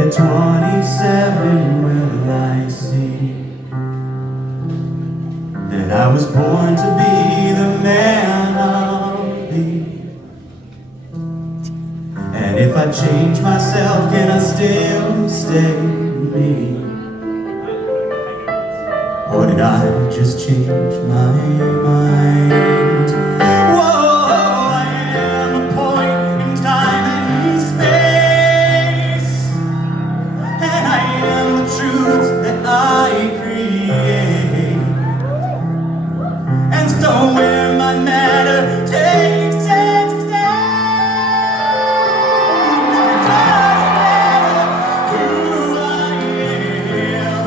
at 27 will I see that I was born to be the man I'll be? And if I change myself, can I still stay me? Or did I just change my mind? Whoa, I am a point in time and space, and I am the truth that I create. And so where my matter takes its stand, it doesn't matter who I am.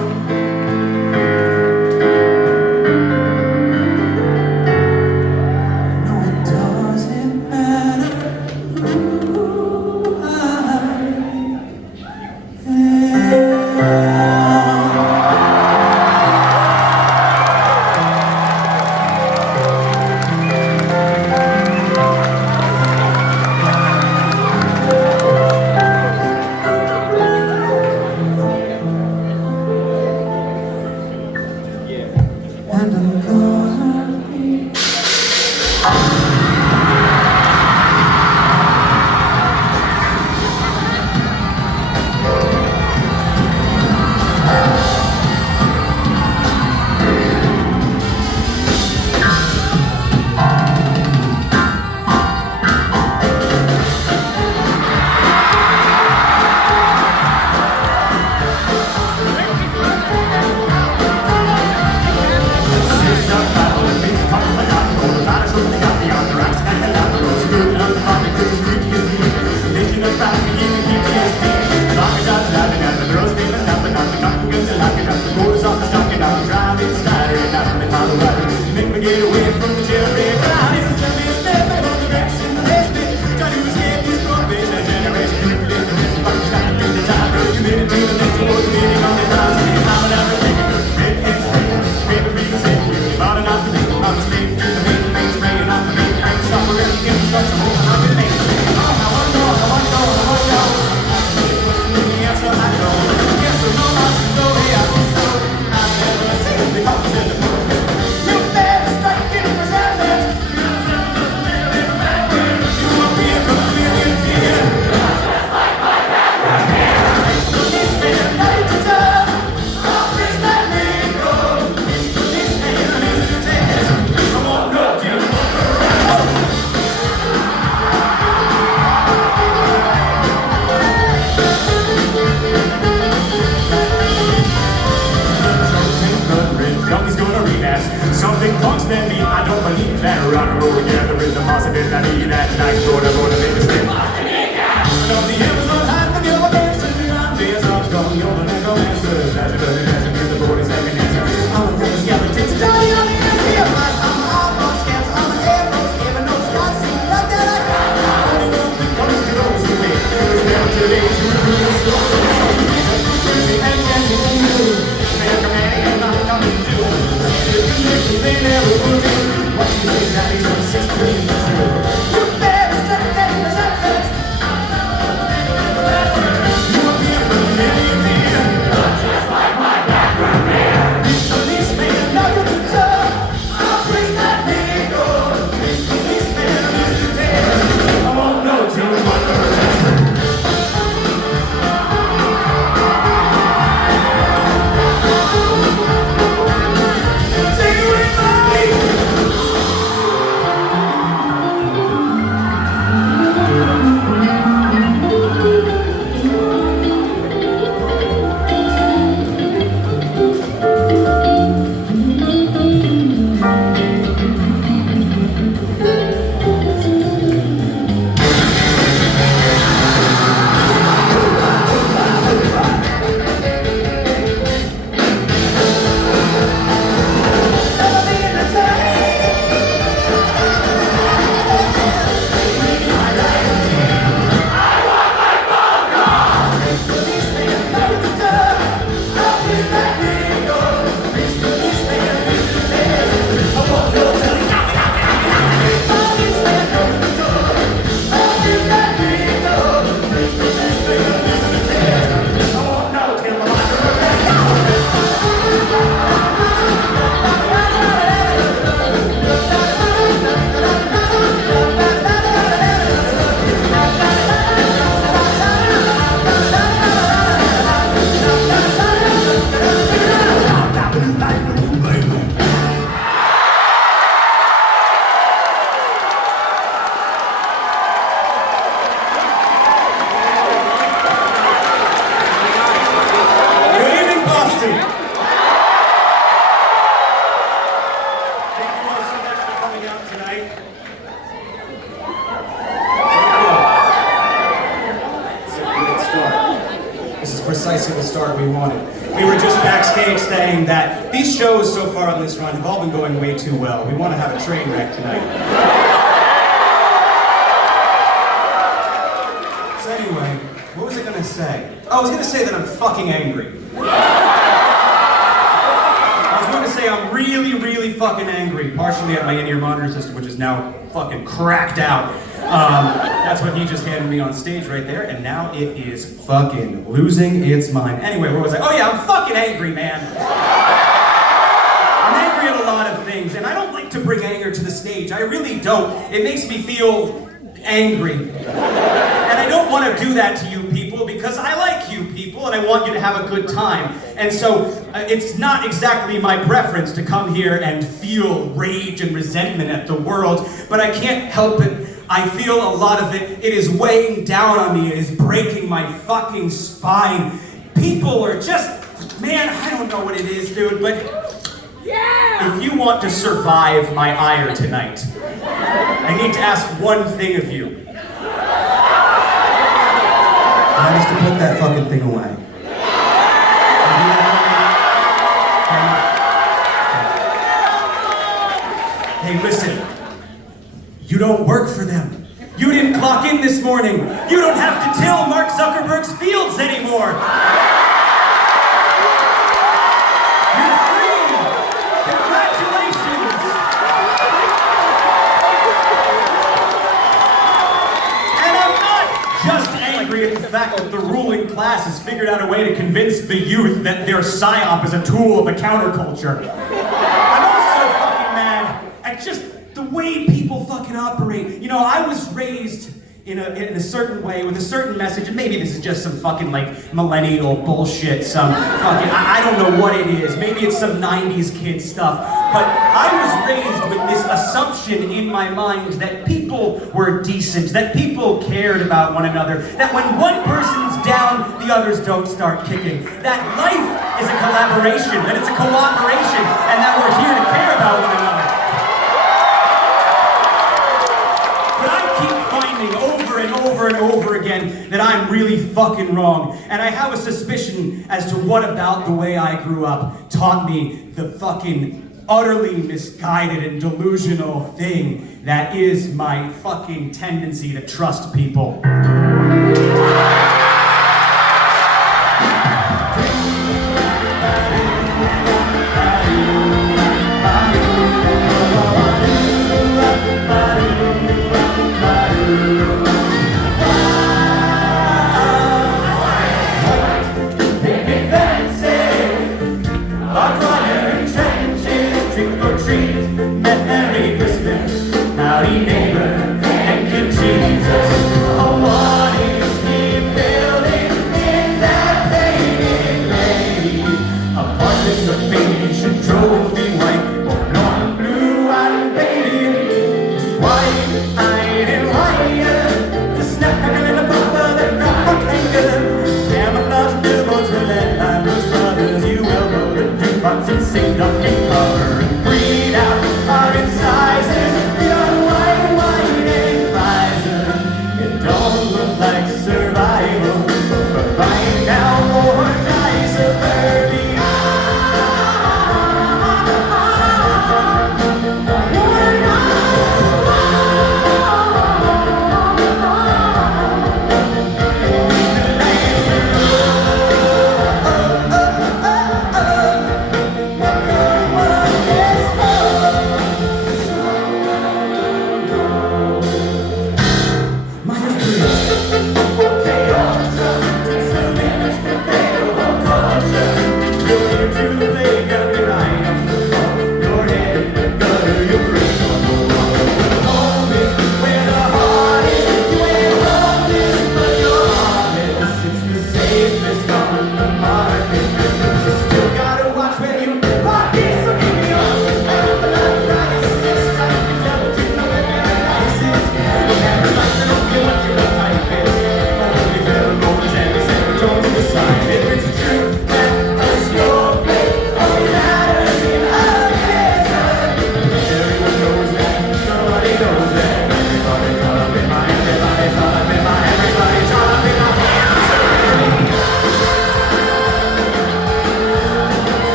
precisely the start we wanted. We were just backstage saying that these shows so far on this run have all been going way too well. We want to have a train wreck tonight. So anyway, what was I gonna say? Oh, I was gonna say that I'm fucking angry. I was going to say I'm really, really fucking angry, partially at my in-ear monitor system, which is now fucking cracked out. That's what he just handed me on stage right there, and now it is fucking losing its mind. Anyway, where was I? Oh yeah, I'm fucking angry, man. I'm angry at a lot of things, and I don't like to bring anger to the stage. I really don't. It makes me feel angry. And I don't want to do that to you people because I like you people and I want you to have a good time. And so it's not exactly my preference to come here and feel rage and resentment at the world, but I can't help it. I feel a lot of it. It is weighing down on me. It is breaking my fucking spine. People are just, man, I don't know what it is, dude, but if you want to survive my ire tonight, I need to ask one thing of you. That is to put that fucking thing away. Hey, listen. You don't work for them. You didn't clock in this morning. You don't have to till Mark Zuckerberg's fields anymore. You're free. Congratulations. And I'm not just angry at the fact that the ruling class has figured out a way to convince the youth that their psyop is a tool of a counterculture. I'm also fucking mad at just the way people fucking operate. You know, I was raised in a certain way with a certain message, and maybe this is just some fucking like millennial bullshit, some fucking, I don't know what it is. Maybe it's some 90s kid stuff. But I was raised with this assumption in my mind that people were decent, that people cared about one another, that when one person's down, the others don't start kicking, that life is a collaboration, that it's a cooperation, and that we're here to care about one another. But I keep finding over and over and over again that I'm really fucking wrong, and I have a suspicion as to what about the way I grew up taught me the fucking utterly misguided and delusional thing that is my fucking tendency to trust people. Merry Christmas, howdy neighbor, thank you Jesus. Oh, what is he building in that faded lady? Apartments of beige and trophy white, oh no, blue and baby. White-eyed and whiter, the snapping in the bumper that got my finger. Camouflage billboards for that Blues Brothers. You will know the jukebox and sing up in cover and breathe out. Our incisors beyond white and Pfizer. It don't look like survival, but right now or die suburbia.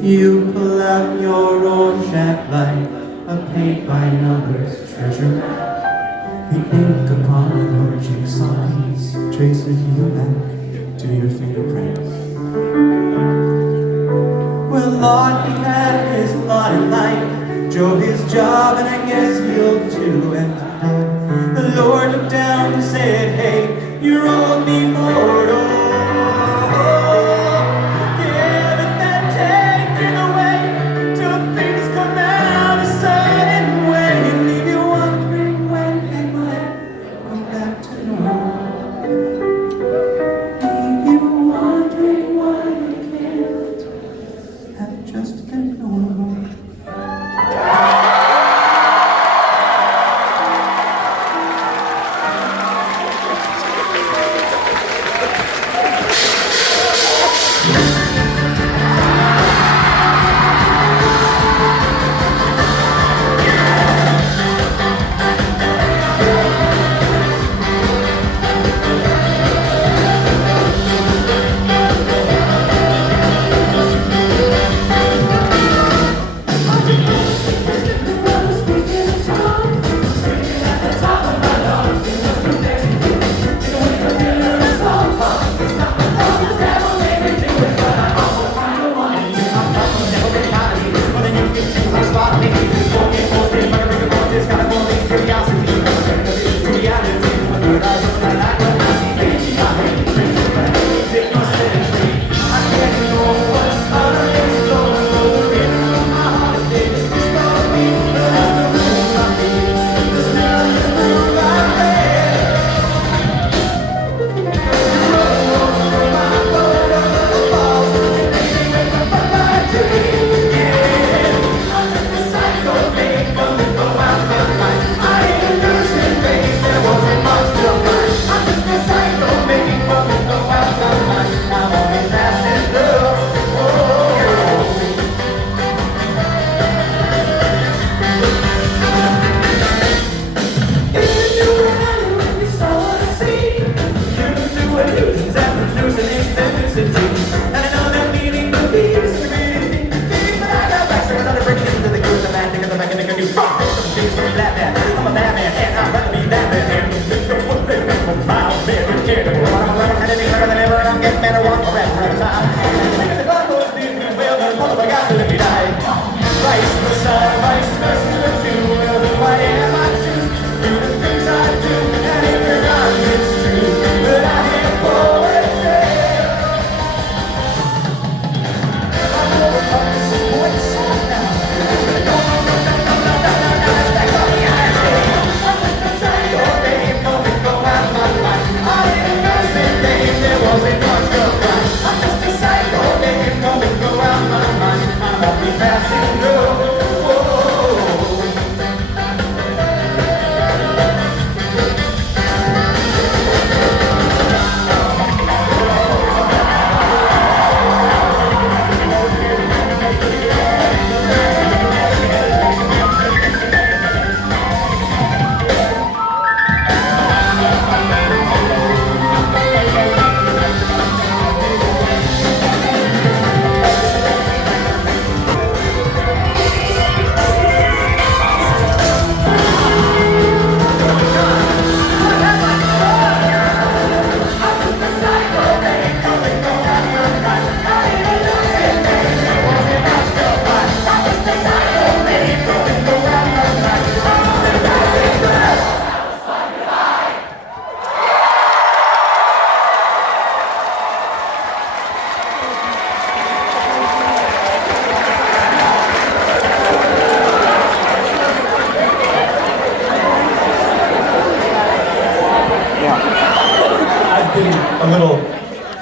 You pull out your Rorschach light, a paint-by-numbers treasure map. The ink upon your jigsaw piece traces you back to your fingerprints. Well, Lord, he had his lot in life, drove his job, and I guess he'll too. And the Lord looked down and said, hey, you're only mortal.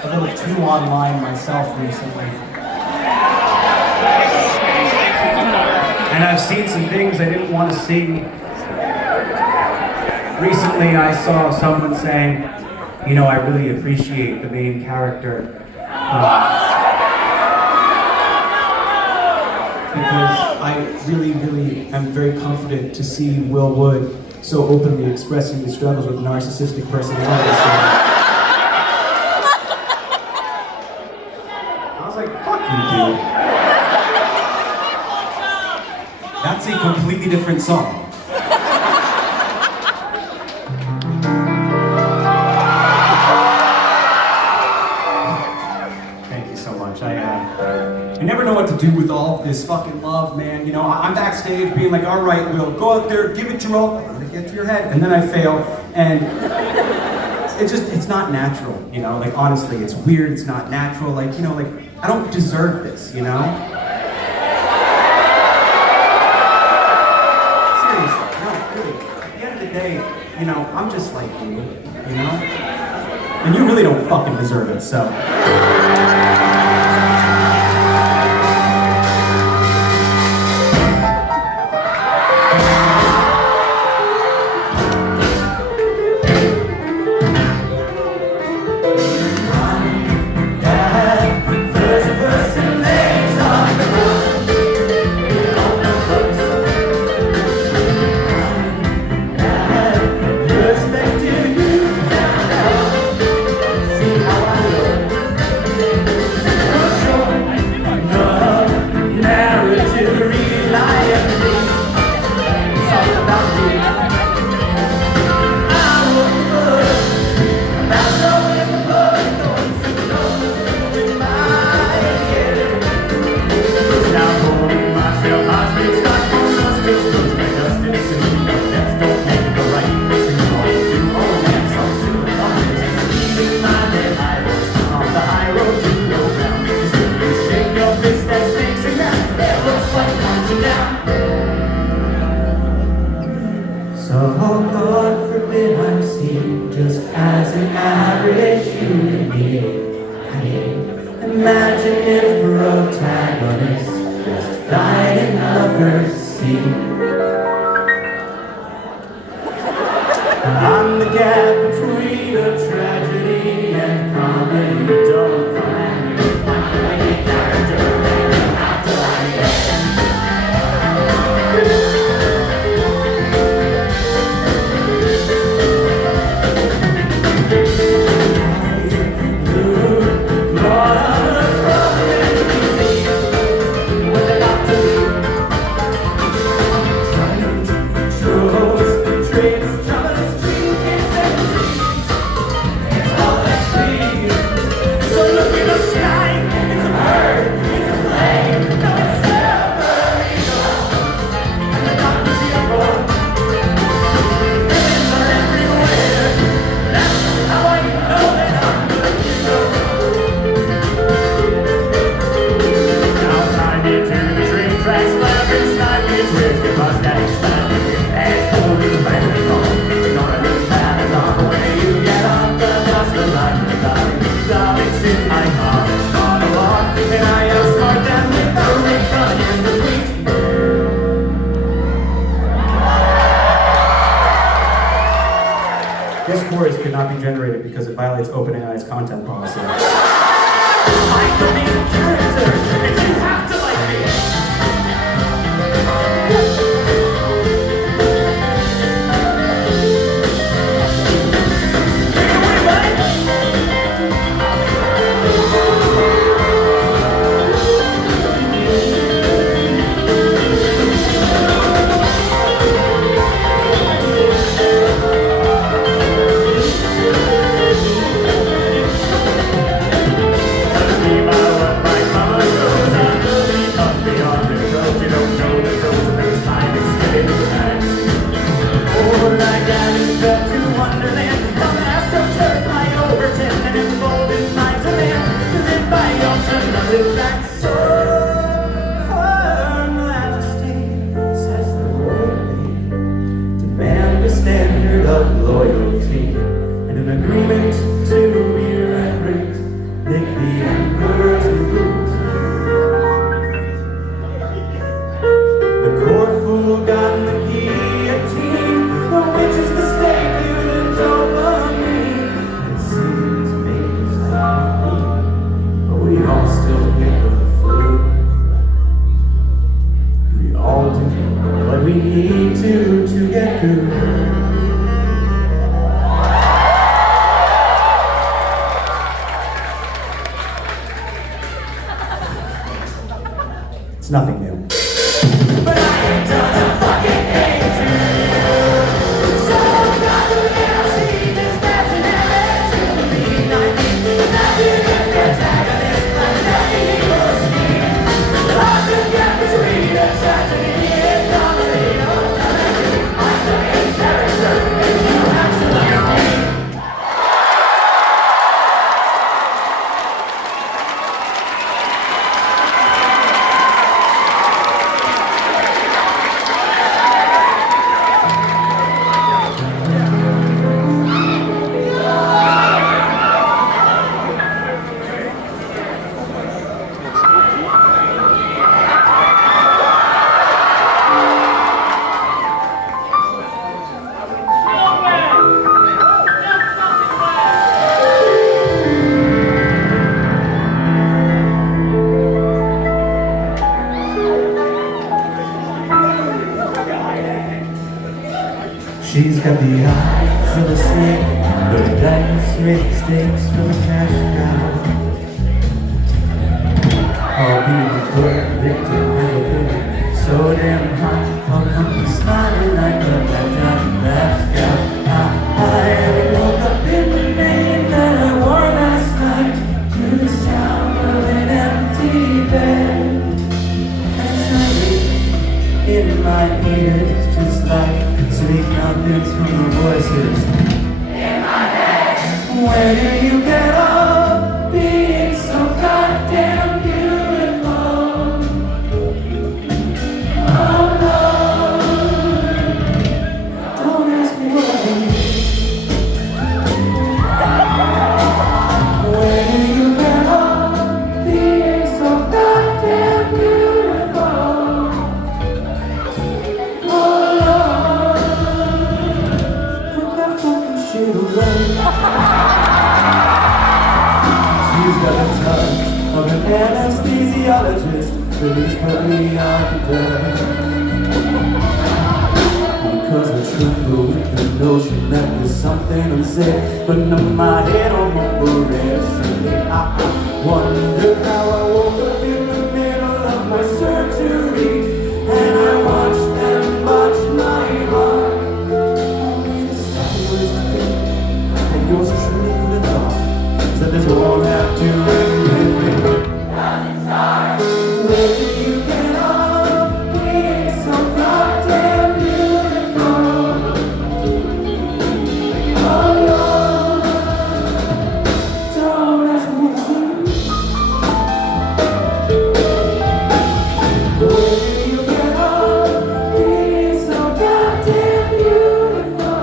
a little too online myself recently. And I've seen some things I didn't want to see. Recently I saw someone saying, you know, I really appreciate the main character. Because I really am very confident to see Will Wood so openly expressing his struggles with narcissistic personality. I was like, fuck you, dude. It's a completely different song. Thank you so much. I never know what to do with all this fucking love, man. You know, I'm backstage being like, all right, Will, go out there, give it your all, let it get to your head, and then I fail, and it's not natural, you know? Like, honestly, it's weird, it's not natural, like, you know, like, I don't deserve this, you know? Seriously, no, really. At the end of the day, you know, I'm just like you know? And you really don't fucking deserve it, so. So God forbid I'm seen just as an average human being. I mean, imagine if protagonists just died in the first scene. I'm the gap between a tragedy and comedy. Don't come at me with my main character. After I This chorus could not be generated because it violates OpenAI's content policy. I'm the main character, and you have to like me! loyalty and an agreement to be reverent, make the emperor to boot. The court fool got in the guillotine, the witch's mistake you the dopamine. It seems maybe it's like me, but we all still get the flu. We all do what we need to get through. It's nothing new. But I ain't done He's got the eyes of a snake, but he dice rate stakes from a cash cow. I'll be the perfect and so damn hot, how come you smiling like a black scout? I woke up in the name that I wore last night to the sound of an empty bed. And something in my ears, just like sweet nothings from the voices in my head. Where do you get off being so goddamn beautiful? Oh no, don't ask me why. Where do you get off being so goddamn beautiful? Oh Lord, put that fucking shit away. She's got the touch of an anesthesiologist. Please put me under. Because I tremble with the notion that there's something unsaid, but in my head on my rest. I wonder how I woke up in the middle of my surgery, and I watched them watch my heart. Only the silence and yours truly could have thought that this won't have to end with me. Where do you get off being so goddamn beautiful? Oh Lord, don't ask me why. Where do you get off being so goddamn beautiful?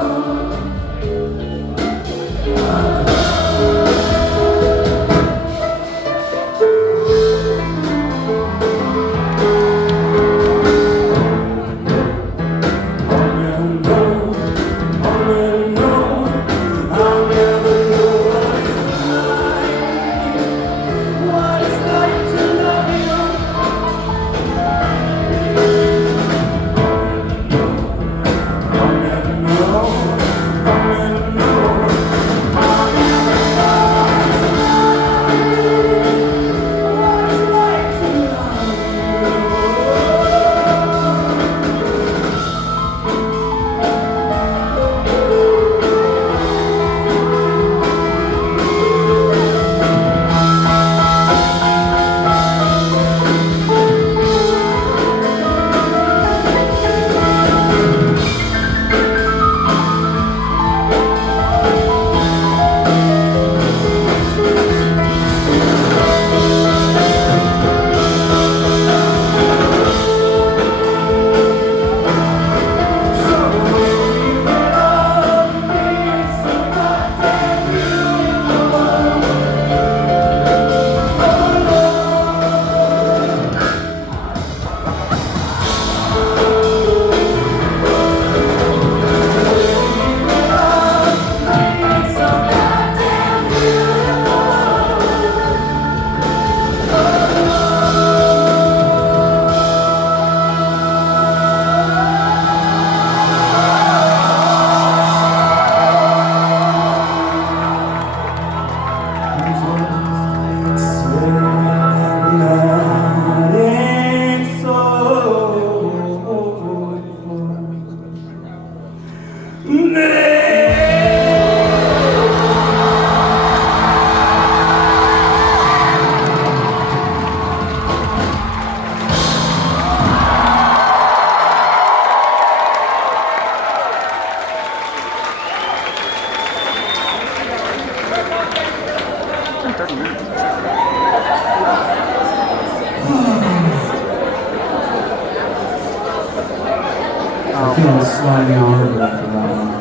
I'm feeling slightly all over after that one.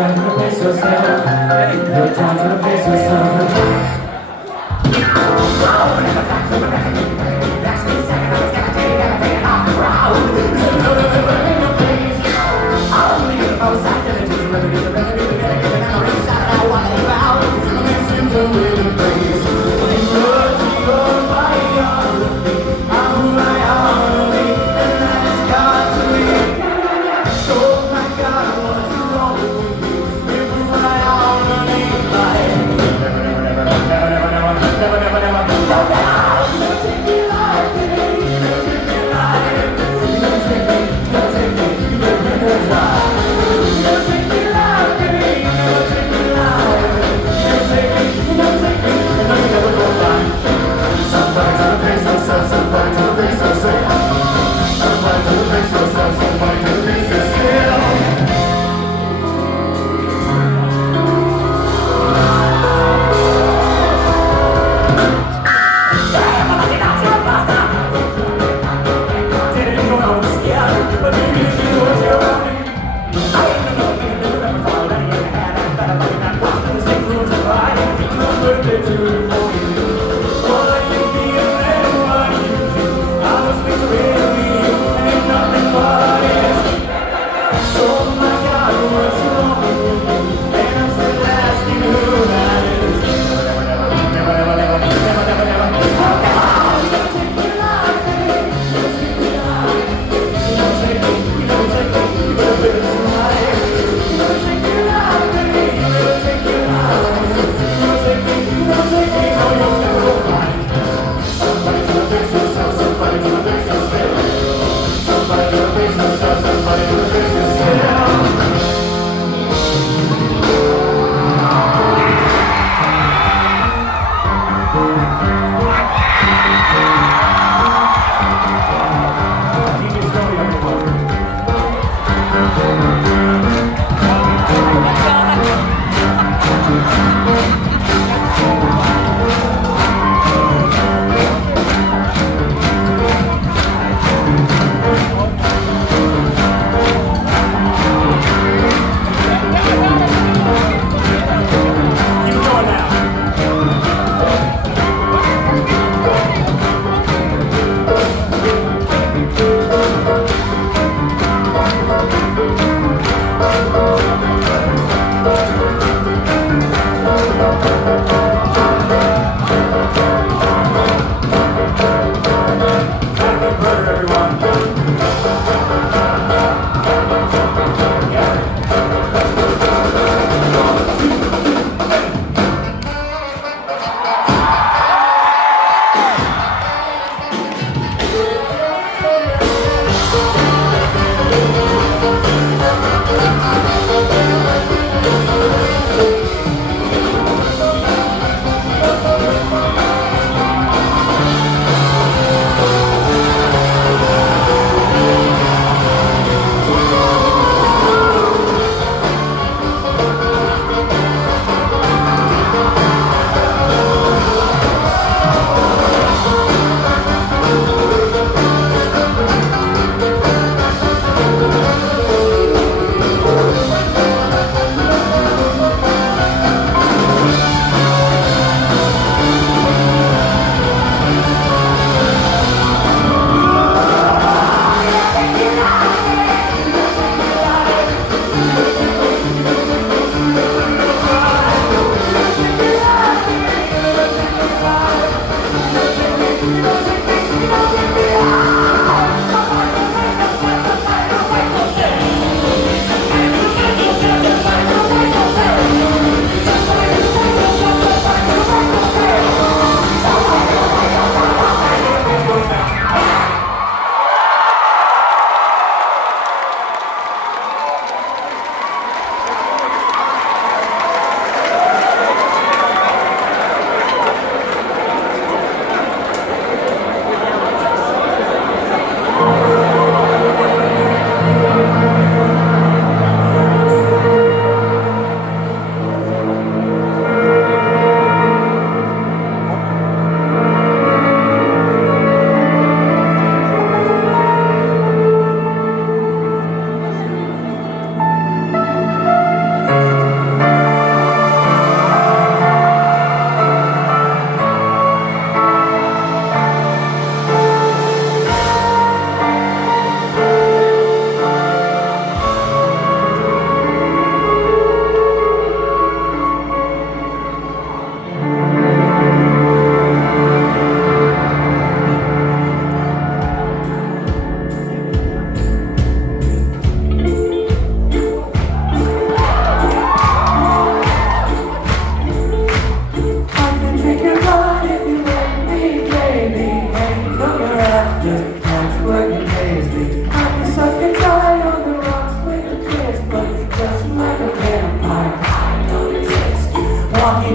trying to replace yourself. You're trying to replace yourself.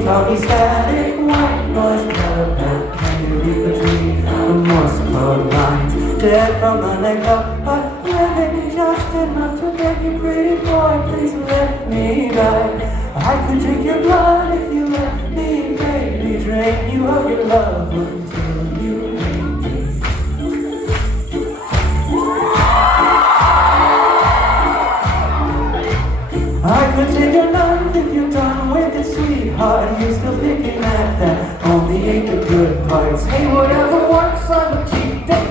talkie static, white noise telepath. Can you read between the Morse code lines? Dead from the neck up, but living just enough to make you pretty boy. Please let me die. I could drink your blood if you let me, baby. Drain you of your love until you hate me. I could take your knife if you're done with it, sweetheart. You're still picking at that, only ain't the good parts. Hey, whatever works on the cheap day.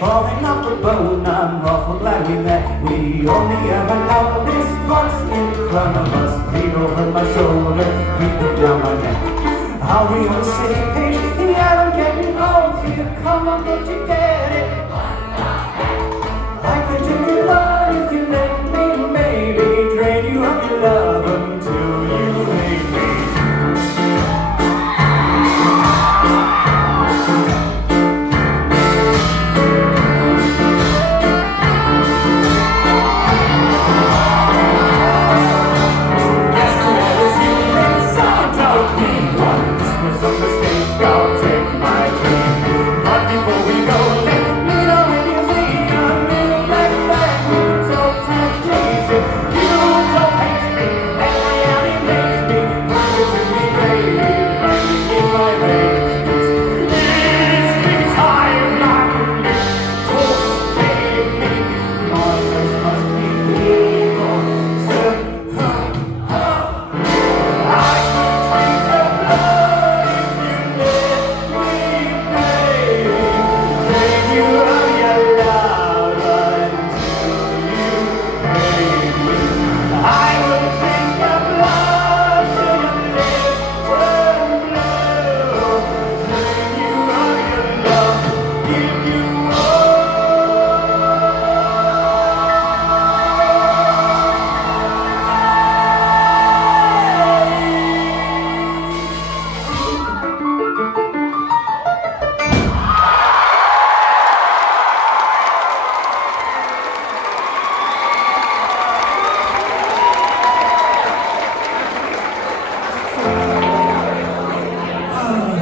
Falling off the boat, I'm awful glad we met. We only ever know this once in front of us. Lean over my shoulder, breathe down my neck. Are we on the same page? Yeah, I'm getting old here. Come on, don't you get it? I could drink your blood if you let me, maybe. Drain you of your love until you hate me.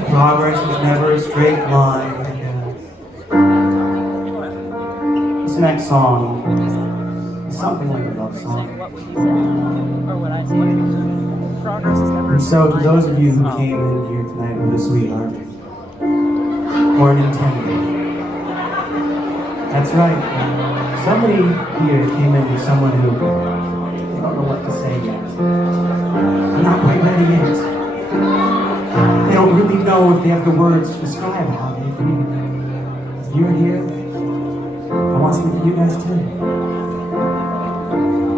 Progress is never a straight line, I guess. This next song is something like a love song. And so, to those of you who came in here tonight with a sweetheart, or an intended, that's right. Somebody here came in with someone who they don't know what to say yet. They're not quite ready yet. They don't really know if they have the words to describe how they feel. If you're here, I want something for you guys too.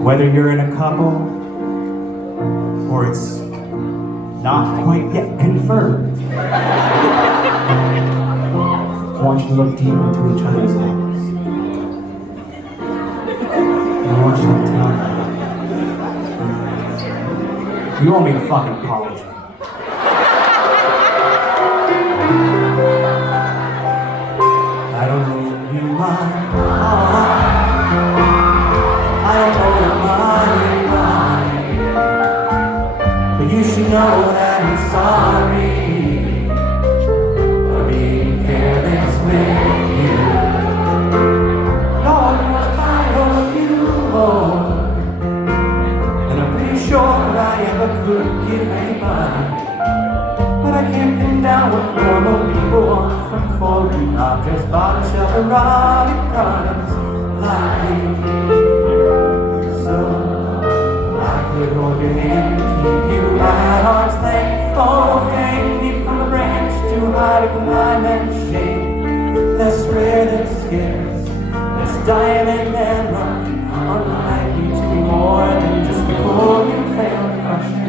Whether you're in a couple, or it's not quite yet confirmed, I want you to look deep into each other's eyes. And I want you to tell me, you owe me a fucking apology. I don't know you my heart. I don't know my mind. But you should know that I'm sorry for being careless with you. Lord knows I owe you more than I'm pretty sure I ever could give anybody. But I can't pin down what normal people want from foreign objects, bought a shelf of erotic products like me. So I could hold your hand and keep you at arm's length, or hang me from a branch to hide a climb and shake. Less rare than scarce, less dynamic than rough, unlikely to be more than just before you fail to crush me.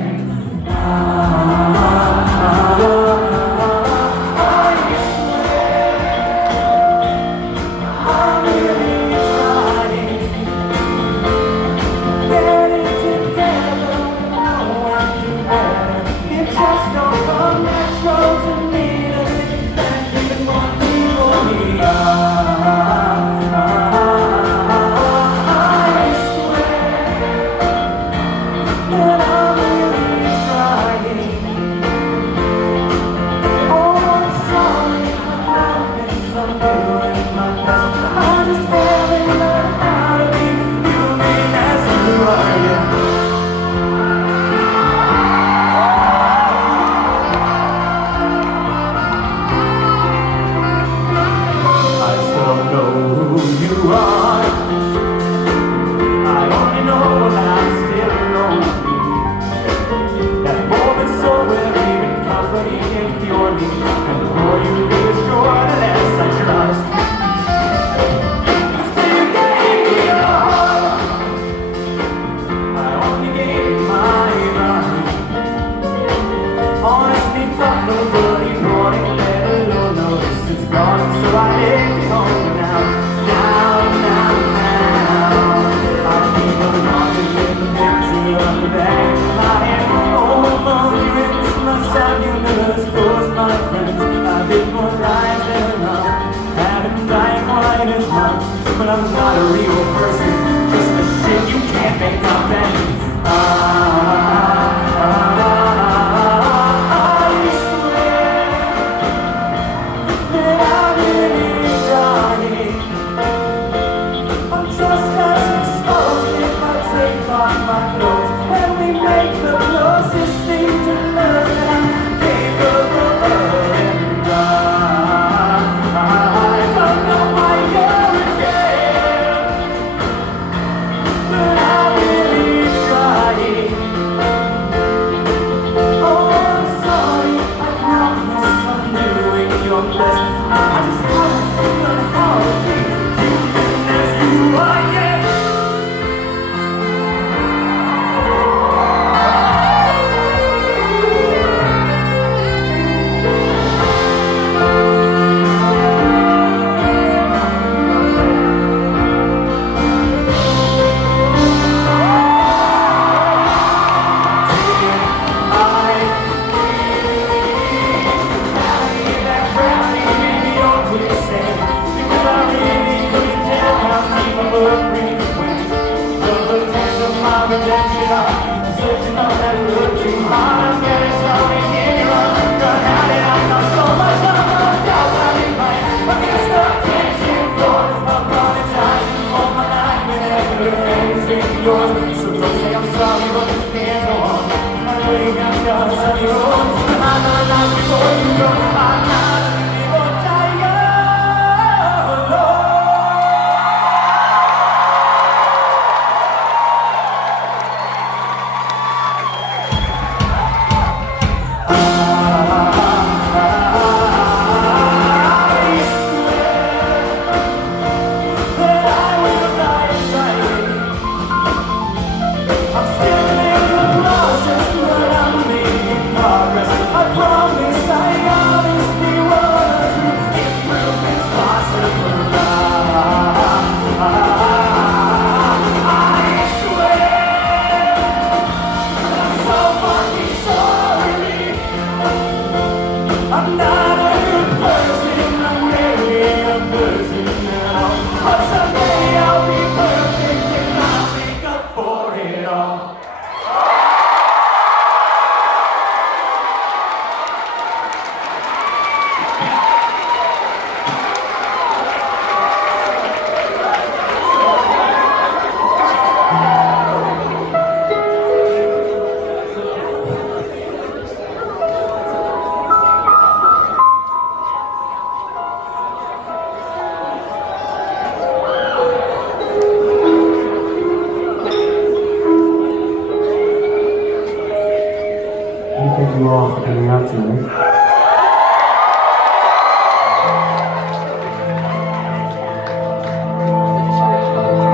Thank you all for coming out tonight.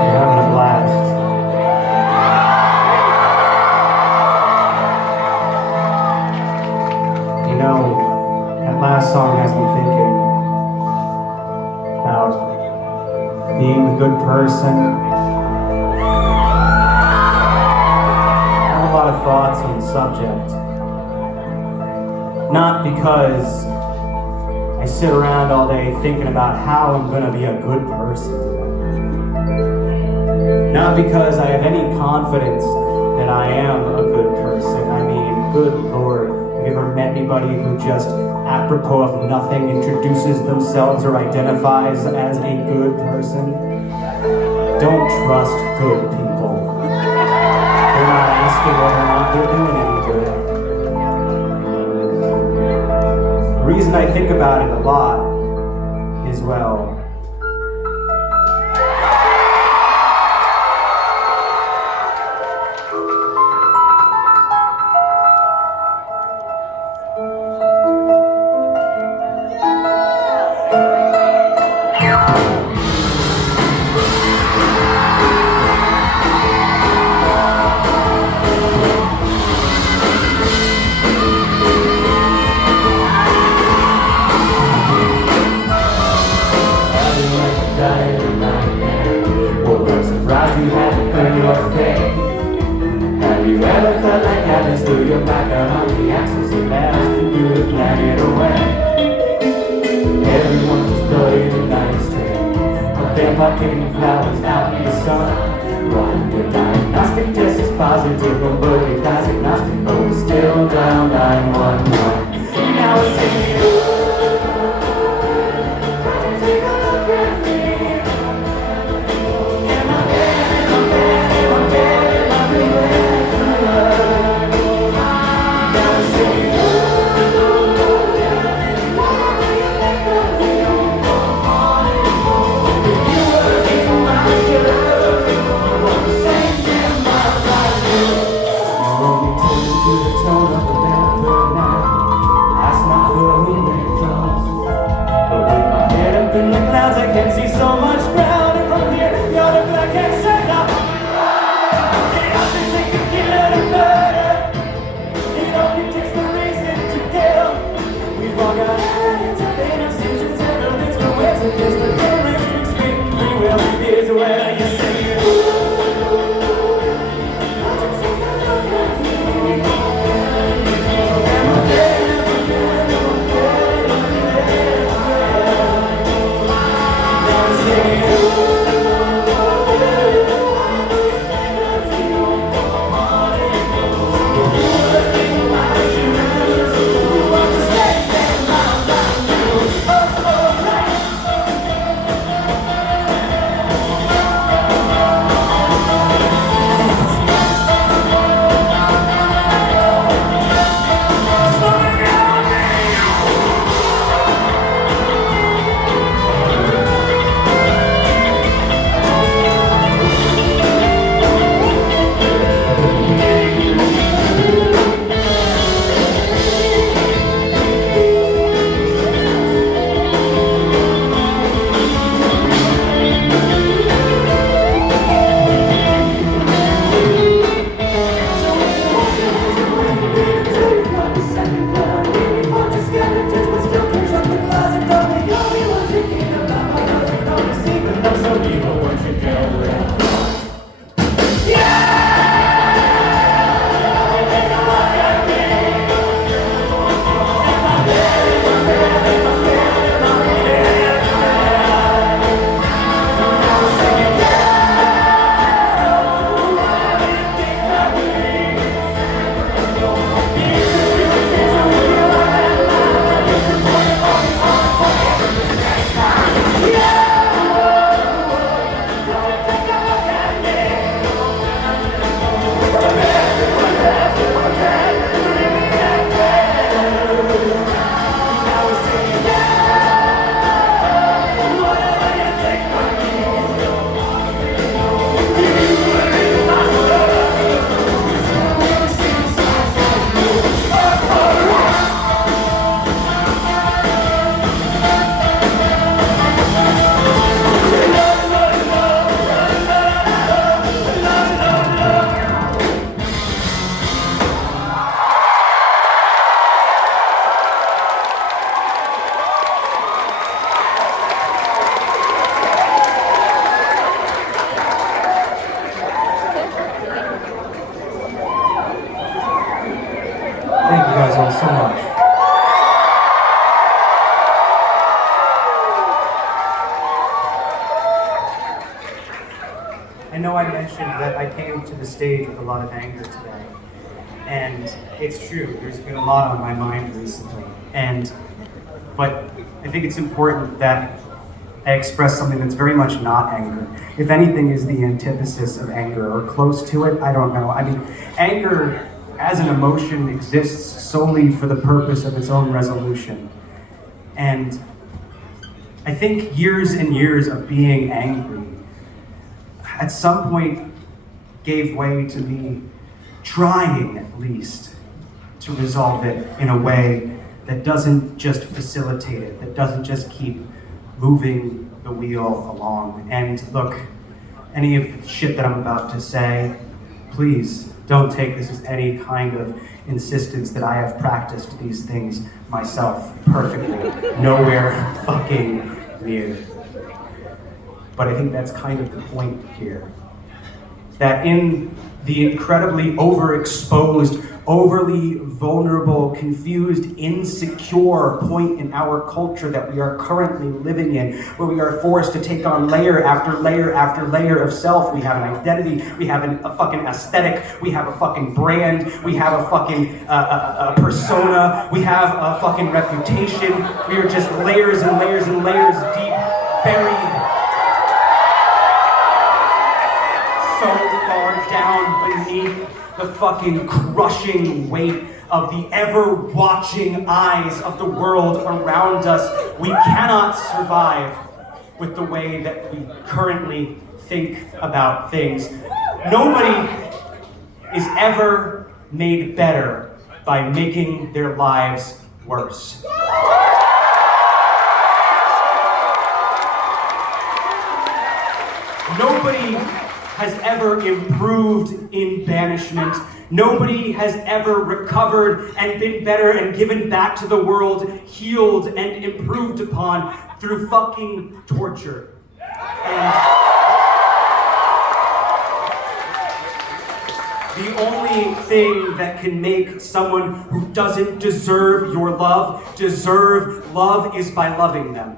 You're having a blast. You know, that last song has me thinking about being a good person. I have a lot of thoughts on the subject. Not because I sit around all day thinking about how I'm gonna be a good person. Not because I have any confidence that I am a good person. I mean, good Lord, have you ever met anybody who just, apropos of nothing, introduces themselves or identifies as a good person? Don't trust good people. They're not asking whether or not they're doing any good. The reason I think about it a lot is, well, you had to earn your fame. Have you ever felt like happiness through your back out on the axis of mass to do the planet away? Everyone's just bloody the night's tale. A vampire picking flowers out in the sun. One your diagnostic test is positive, but it dies agnostic, but we still dial 911. Now it's singing, ooh, take a look at me. all so much. I know I mentioned that I came to the stage with a lot of anger today, and it's true, there's been a lot on my mind recently, but I think it's important that I express something that's very much not anger. If anything is the antithesis of anger, or close to it, I don't know. I mean, anger as an emotion exists solely for the purpose of its own resolution. And I think years and years of being angry at some point gave way to me trying at least to resolve it in a way that doesn't just facilitate it, that doesn't just keep moving the wheel along. And look, any of the shit that I'm about to say, please don't take this as any kind of insistence that I have practiced these things myself perfectly, nowhere fucking near. But I think that's kind of the point here. That in the incredibly overexposed, overly vulnerable, confused, insecure point in our culture that we are currently living in, where we are forced to take on layer after layer after layer of self. We have an identity, we have a fucking aesthetic, we have a fucking brand, we have a fucking a persona, we have a fucking reputation. We are just layers and layers and layers deep, buried so far down beneath the fucking crushing weight of the ever-watching eyes of the world around us. We cannot survive with the way that we currently think about things. Nobody is ever made better by making their lives worse. Nobody has ever improved in banishment. Nobody has ever recovered and been better and given back to the world, healed and improved upon through fucking torture. And the only thing that can make someone who doesn't deserve your love deserve love is by loving them.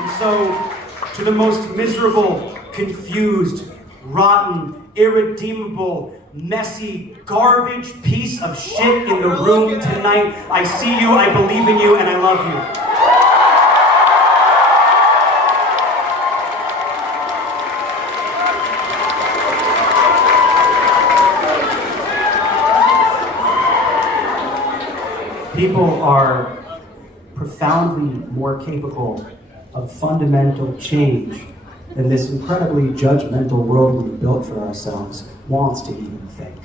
And so, to the most miserable, confused, rotten, irredeemable, messy, garbage piece of shit in the room tonight, I see you, I believe in you, and I love you. People are profoundly more capable of fundamental change than this incredibly judgmental world we've built for ourselves wants to even think.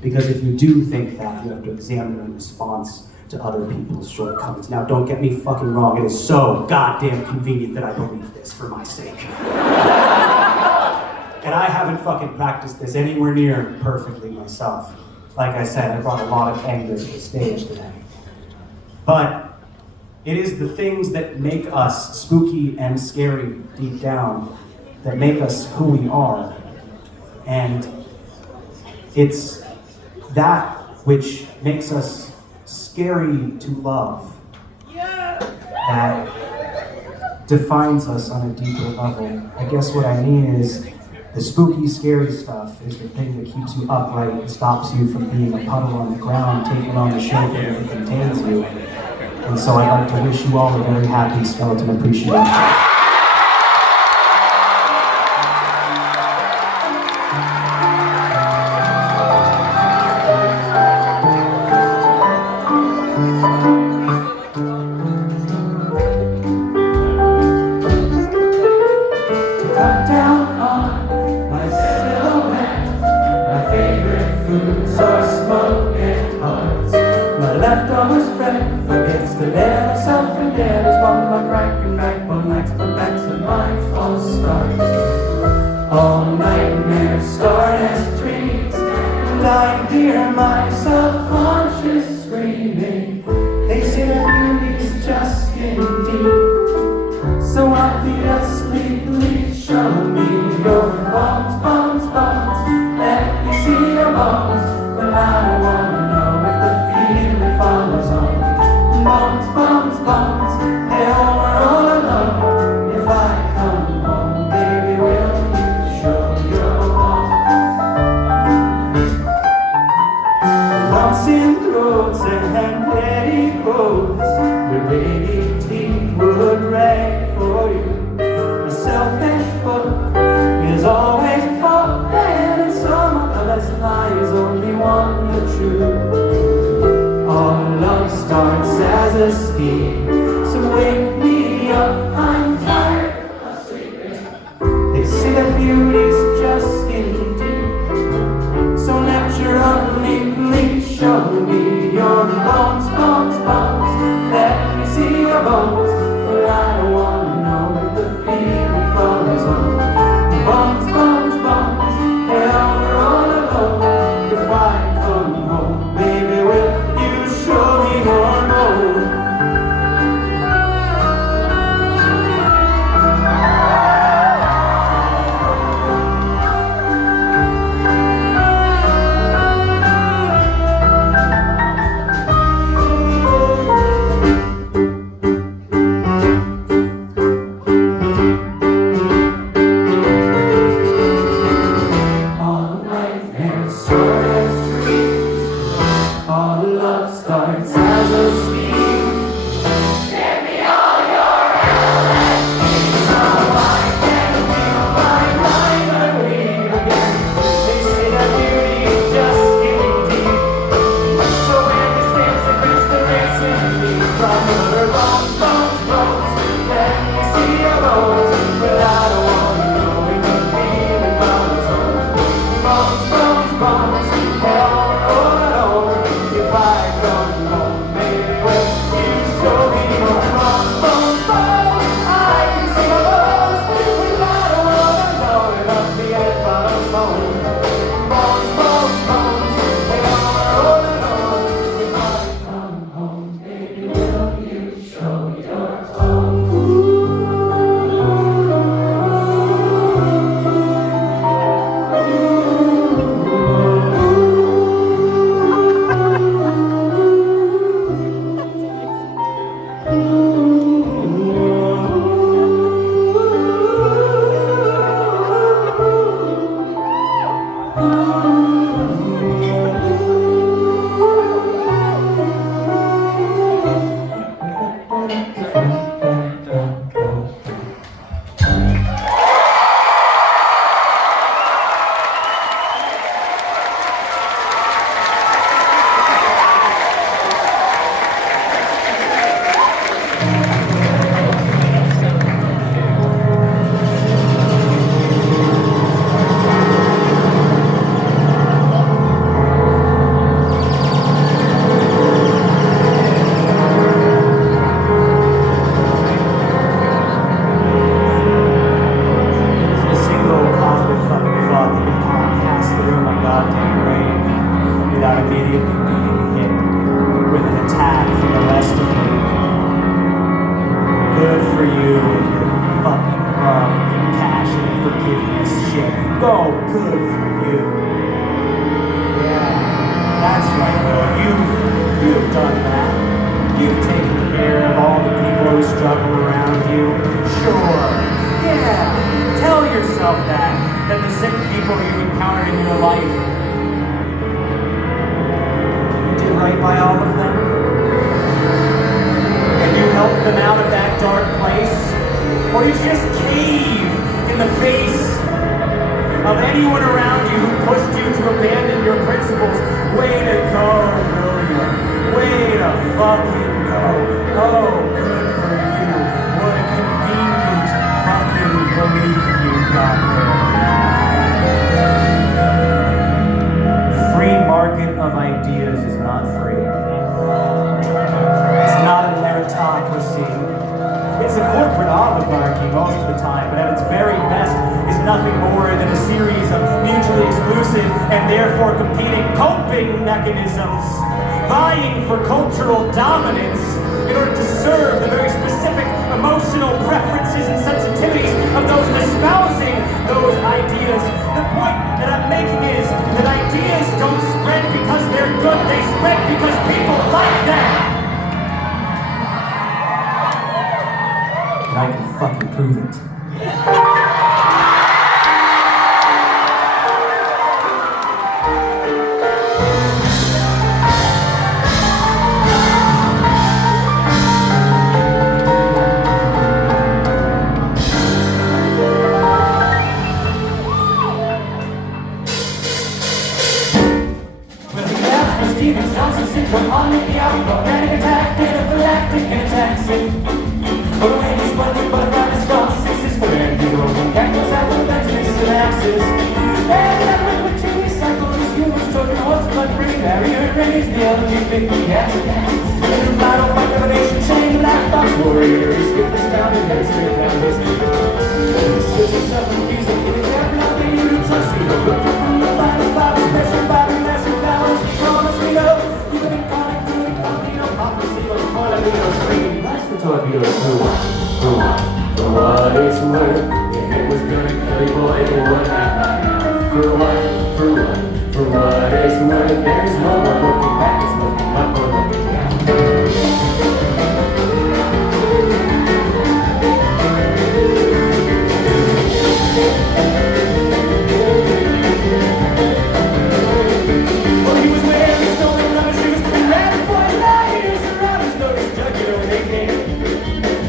Because if you do think that, you have to examine your response to other people's shortcomings. Now, don't get me fucking wrong, it is so goddamn convenient that I believe this for my sake. And I haven't fucking practiced this anywhere near perfectly myself. Like I said, I brought a lot of anger to the stage today. But it is the things that make us spooky and scary deep down that make us who we are. And it's that which makes us scary to love that defines us on a deeper level. I guess what I mean is the spooky, scary stuff is the thing that keeps you upright and stops you from being a puddle on the ground, taking on the shape that it contains you. And so I'd like to wish you all a very happy Skeleton Appreciation. All nightmares start as dreams, and I hear my subconscious screaming. They say that beauty's just skin deep, so obviously please show me your bones, bones, bones. Let me see your truth. All love starts as a scheme, so wake me up, I'm tired of sleeping. They say that beauty's just skin deep, so naturally please show me your bones, bones, bones. Let me see your bones, but I don't wanna know if the feeling follows on. Bones, bones, bones, hell, we're all alone. If I come home, baby, will you show me your bones? All love starts as a scheme. Give me all your LSD, so I can feel my mind believe again. They say that beauty is just skin deep, so when it stands against the racing beat from her bones, bones, bones, let me see your bones, but I don't wanna know if the feeling follows on. Bones, bones, bones, hell, we're all alone. If I come home, baby, will you show me your bones, bones, bones? I can see your bones, but I don't wanna know if the feeling follows home. Bones, bones, bones, hell, we're all alone. If I come home, baby, will you show me your bones? Good for you and your fucking love and passion and forgiveness shit. Go, good for you. Yeah, that's right, girl. You've done that. You've taken care of all the people who struggle around you. Sure. Yeah. Tell yourself that the sick people you encountered in your life, you did right by all of them. And you helped them out of that dark place, or you just cave in the face of anyone around you who pushed you to abandon your principles. Way to go, William. Way to fucking go. Oh, good for you. What a convenient fucking belief you've got there. The free market of ideas is not free. It's not a meritocracy. It's a corporate oligarchy most of the time, but at its very best is nothing more than a series of mutually exclusive and therefore competing coping mechanisms, vying for cultural dominance in order to serve the very specific emotional preferences and sensitivities of those espousing those ideas. The point that I'm making is that ideas don't spread because they're good, they spread because people like them. And I can fucking prove it. Well, he asked me breathing songs and syndrome on the outlaw. Panic attack, anaphylactic attack, sick. But away these sponges, butterfly responses for anti-organ cactus, apoplectic synapses. And that liquid chili cycle is humans, children, horse, blood-brain barrier, raise the LG50 acid. Little flat on fibrillation chain, black box warrior, he skipped this down and head straight down his shit yourself in music, in a gap, now they need a tuxedo. Looking from the finest fibers, pressure, fiber, massive flowers, we promise we know. You've been calling, doing, calling, no prophecy, no spoiler, no scream. That's the torpedoes for what it's worth. If it was gonna kill you, boy, it would have. For what it's worth. There's no more looking back, it's looking up or looking down. Well, he was wearing stolen rubber shoes, and rabbit boys, now here's the rabbits, notice Judge, you know they came.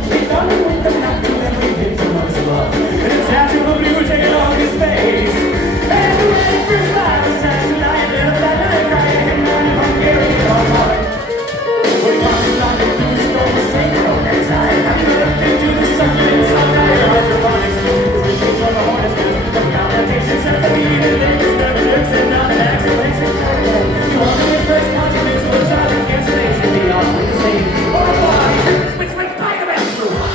They found him with the knife to every victim of his love, and a tattoo of blue taken off his face. And the red first life assassinate, and a fat man crying, and man in Hungarian all night. When he walked in like a blue stole the same road, and his eye looked into the succulent satire hydroponics. His visions on the hornets, the palpitations, and the weed, and then the skeptics, and now the excellation. You want to get first consciousness of a child in cancellation, the offering the same. Oh, boy, which way by the best for what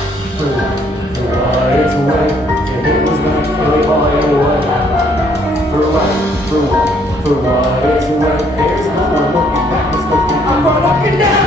it's worth. If it was gonna kill you, boy, it would have. For what it's worth. There's no one looking back, it's looking up or looking down.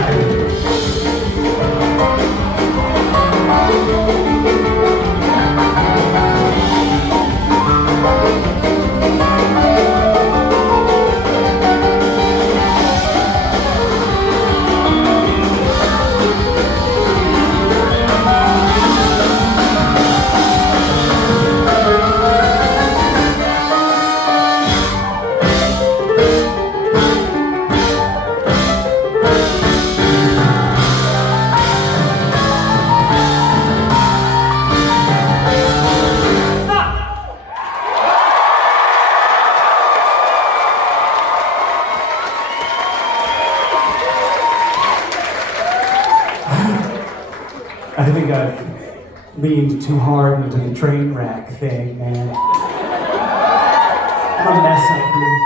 I think I've leaned too hard into the train wreck thing, man. I'm a mess up here.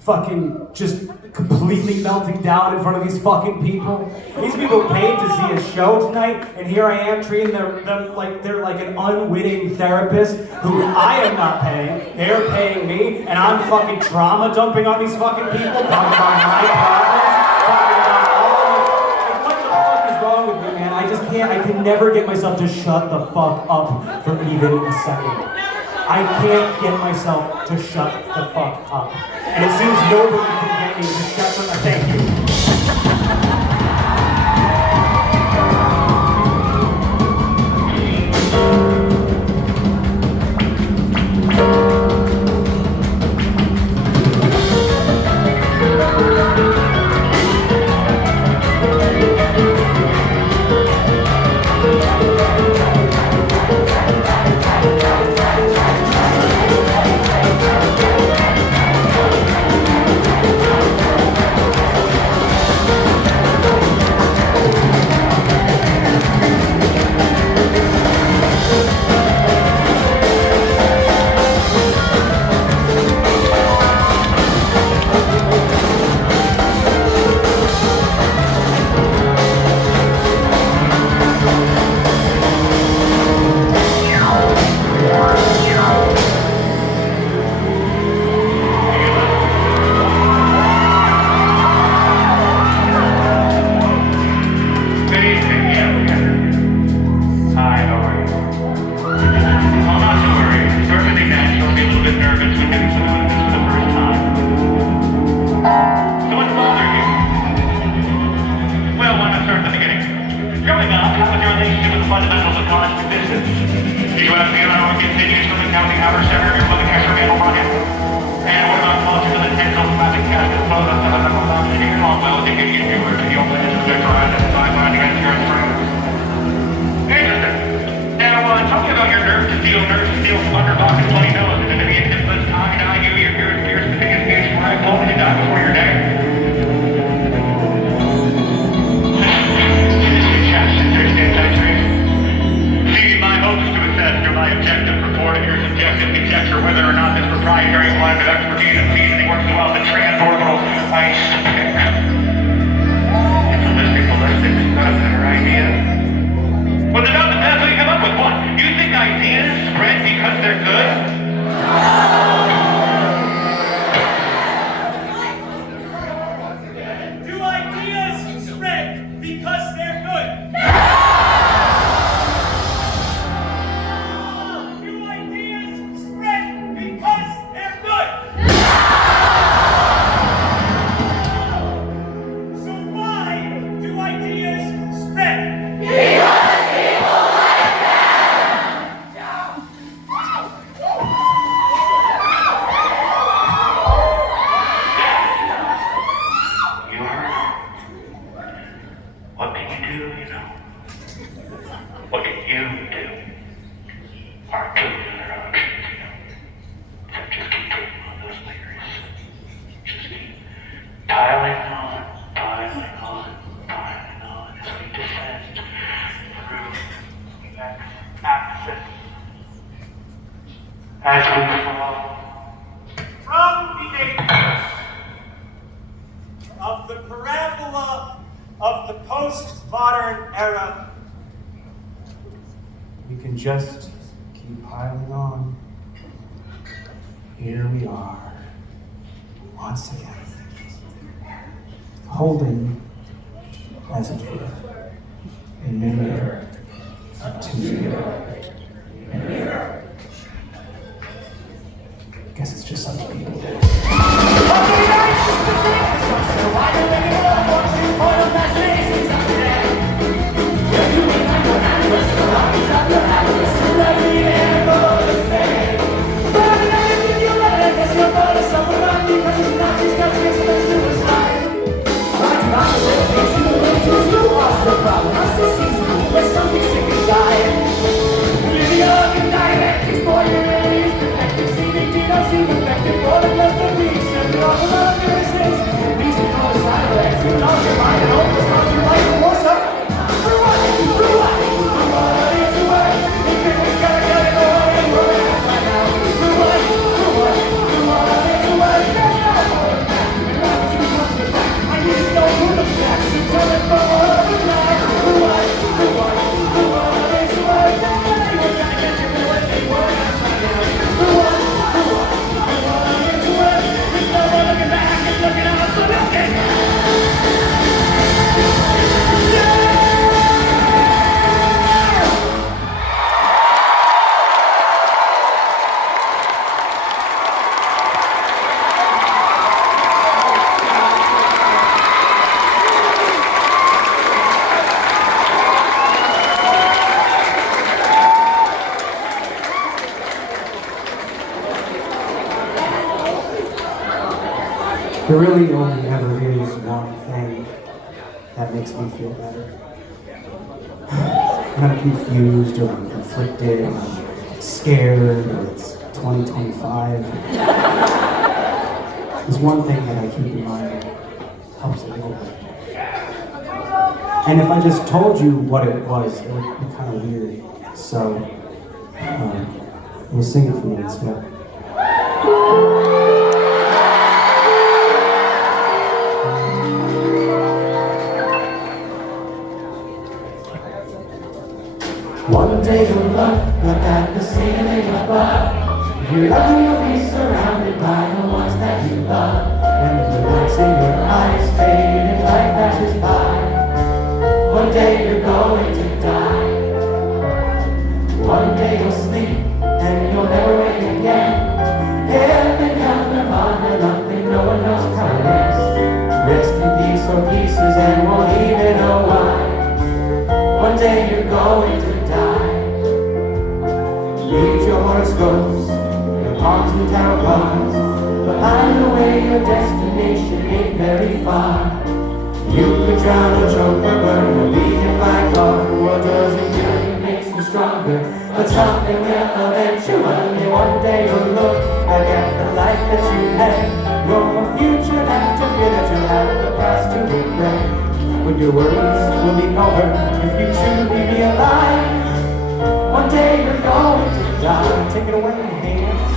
Fucking just completely melting down in front of these fucking people. These people paid to see a show tonight, and here I am treating them like they're like an unwitting therapist who I am not paying. They're paying me, and I'm fucking trauma dumping on these fucking people, talking about my problems, talking about all what the fuck is wrong with me, man? I can never get myself to shut the fuck up for even a second. I can't get myself to shut the fuck up. And it seems nobody can get me to shut the thank you. lines of expertise and seasoning works well the transorbital ice pick. Ballistics, not a better idea. Well, that's what you come up with. What? You think ideas spread because they're good? Do ideas spread because they're good? Do ideas spread because they're good? So why do ideas spread? You heard? What can you do, you know? What can you do? Our two other options, you know? So just keep taking on those layers. Just keep piling on as we descend through that axis. As we fall. From the apex of the parabola of the postmodern era, We can just keep piling on. Here we are, once again, holding, as it were, a mirror to a mirror. Guess it's just something people do. There really only ever is one thing that makes me feel better. When I'm confused or I'm conflicted or I'm scared or it's 2025. There's one thing that I keep in mind that helps a little bit. And if I just told you what it was, it would be kind of weird. So, we'll sing it for you instead. One day you'll look at the ceiling above. If you're lucky, you'll be surrounded by the ones that you love. And the lights in your eyes fade and life passes by. One day you're going to die. One day you'll sleep and you'll never wake again. Heaven, hell, nirvana, nothing, no one knows how it is. Rest in peace or pieces and won't even know why. One day you're going to read your horoscopes, your palms and tarot cards, but either way your destination ain't very far. You could drown or choke or burn or be hit by a car. What doesn't kill you makes you stronger, but something will eventually. One day you'll look back at the life that you had. Your future have to fear that you'll have the past to regret. But your worries will be over if you truly be alive. One day you're going to die. Take it away, hands.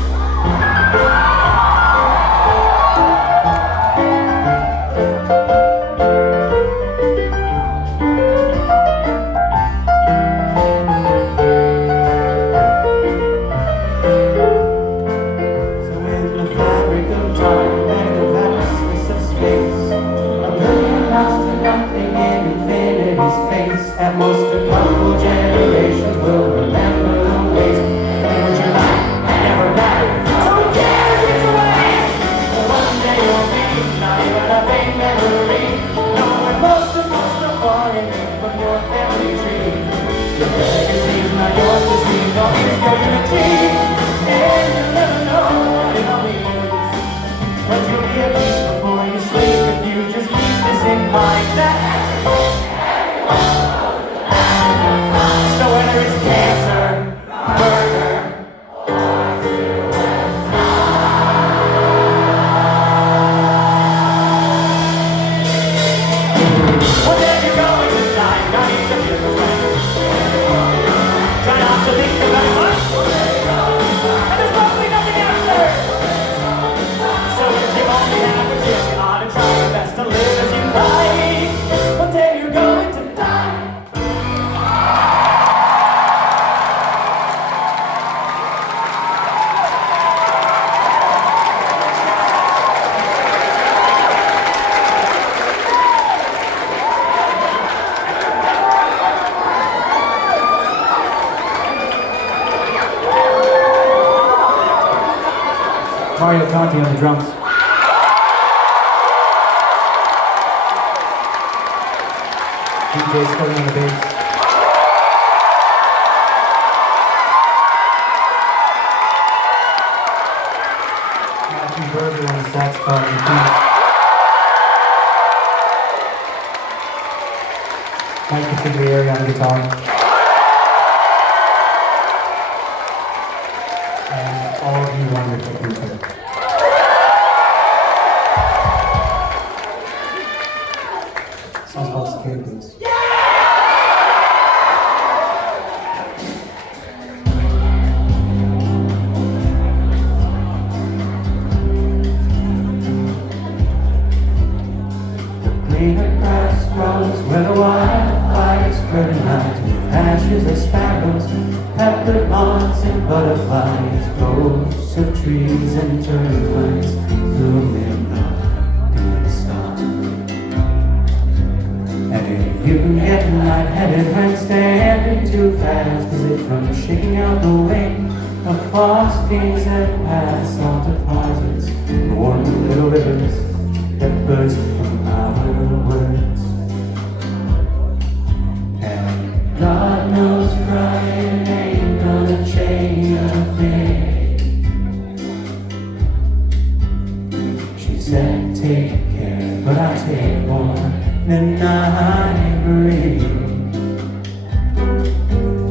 drums. DJ's filling on the bass. Matthew Berger on the saxophone and keys. Mike Consigliere on guitar. And all of you wonderful people. This song's called Security Boots. Greener grass grows where the wildfires fertilize, ashes of sparrows, pepper moths and butterflies, ghosts of trees and termites bloom in the deep star. And if you can get lightheaded when standing too fast, is it from shaking out the wind of phosphines that pass on deposits, warm little rivers that burst from our words? And God knows crying ain't gonna change a thing. She said take care, but I take more than I bring.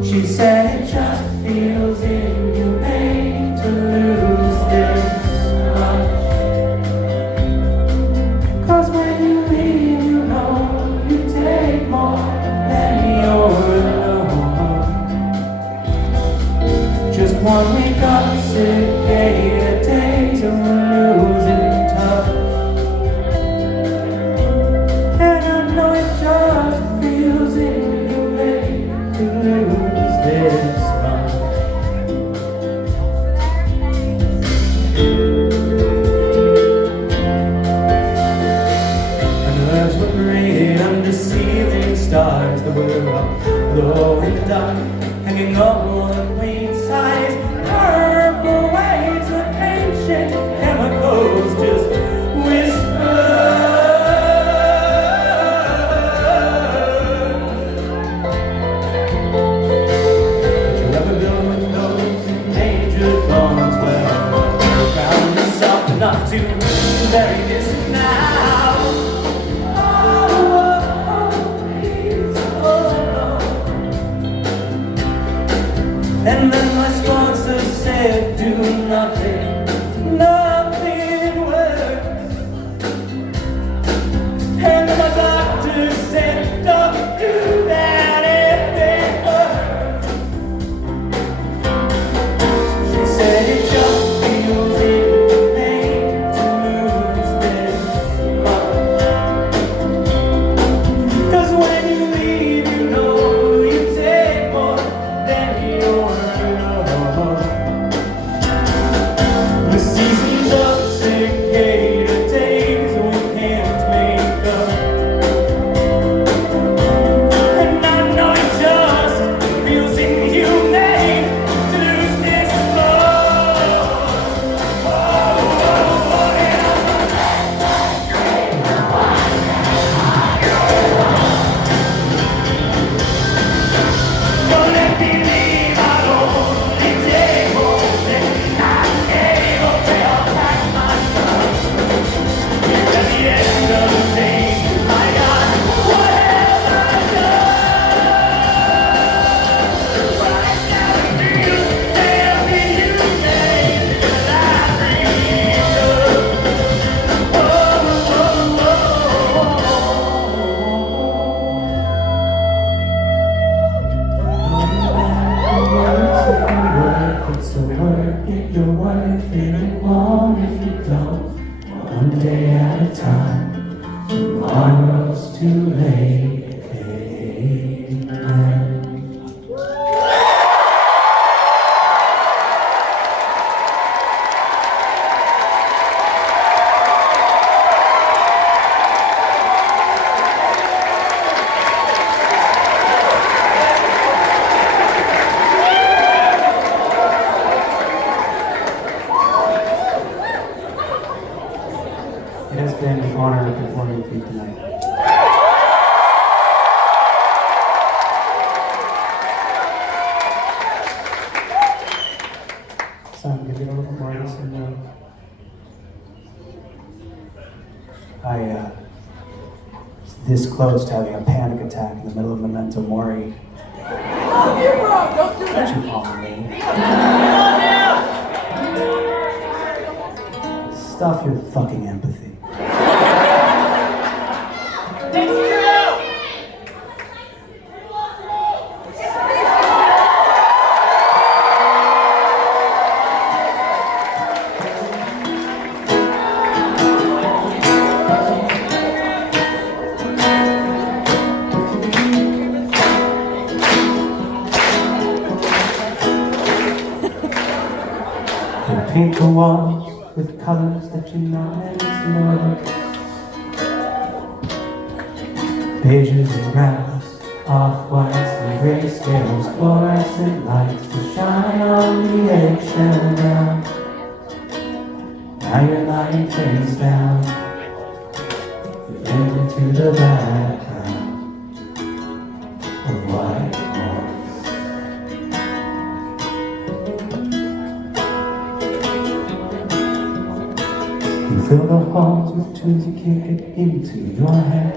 She said it just feels inhumane to lose this much. Just 1 week of sick pay, a day to losing touch. And I know it just feels inhumane to lose this much. And hers were buried under ceiling stars that were all low in the dark, hanging over the queen size, purple waves of ancient chemicals just whisper. Did you ever go with those major bones? Well, the ground is soft enough to bury this now. And then my sponsor said, do nothing, nothing works. And then my doctor said, don't do that if it hurts. She said it just feels inhumane to lose this much. It has been an honor performing for you tonight. So I'm gonna get a little more of this in there. I was this close to having a panic attack in the middle of Memento Mori. Don't you call me. Stuff your fucking empathy. Paint the walls with colors that you're not meant to notice. Pages and grass, off-whites and gray scales, fluorescent lights to shine on the eggshell ground. Now you're lying face down, you fade into the background of white noise. Fill the halls with tunes you can't get into your head.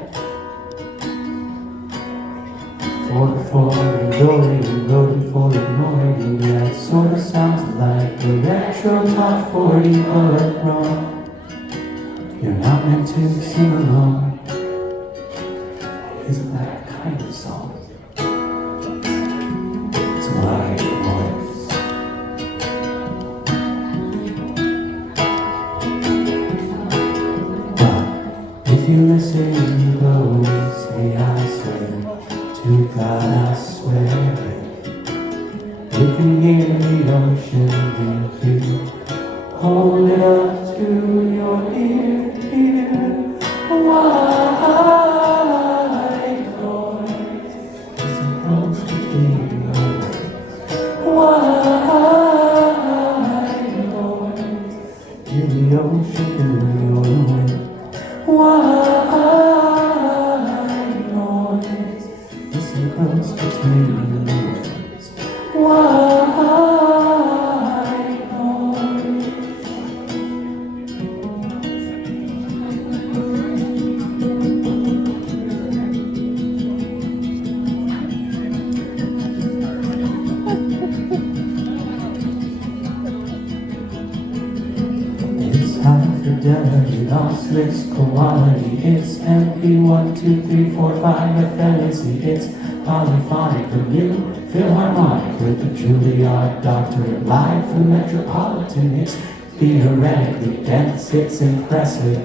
4-4 and glory and loading for ignoring you. Yeah, it sort of sounds like the retro top 40 but wrong. You're not meant to sing along. Isn't that kind of song? It's white noise. If you listen closely, I swear to God, I swear, you can hear the ocean if you hold it up to your ear. White noise, listen close between the words. White noise, hear the ocean through your wind. White noise, listen close between the words. White noise. It's high fidelity, lossless quality. It's MP1, 2, 3, 4, 5 FLC. It's polyphonic from you, Philharmonic with the Juilliard doctorate, live from Metropolitan. It's theoretically dense, it's impressive.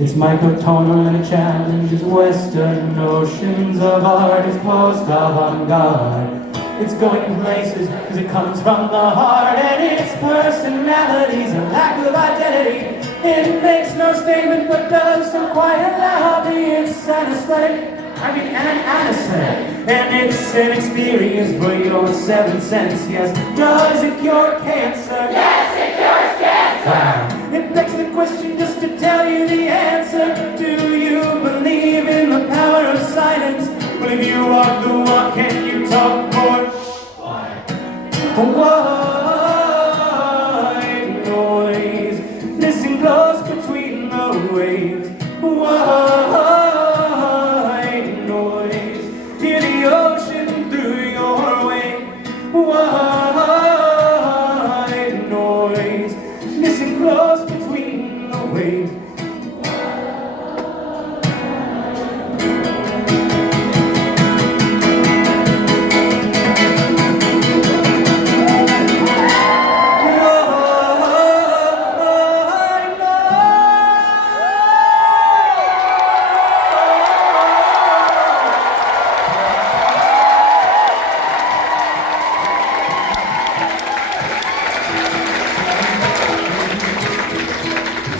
It's microtonal and it challenges Western notions of art. It's post-avant-garde. It's going places because it comes from the heart, and its personality's a lack of identity. It makes no statement but does so quiet loudly. It's anesthetic, an anesthetic, and it's an experience for your 7 senses. Yes, does it cure cancer? Yes, it cures cancer. Wow. It begs the question just to tell you the answer. Do you believe in the power of silence? Well, if you walk the walk, can you talk more? White noise, listen close between the waves. White noise, hear the ocean through your wake. White noise, listen close between the waves.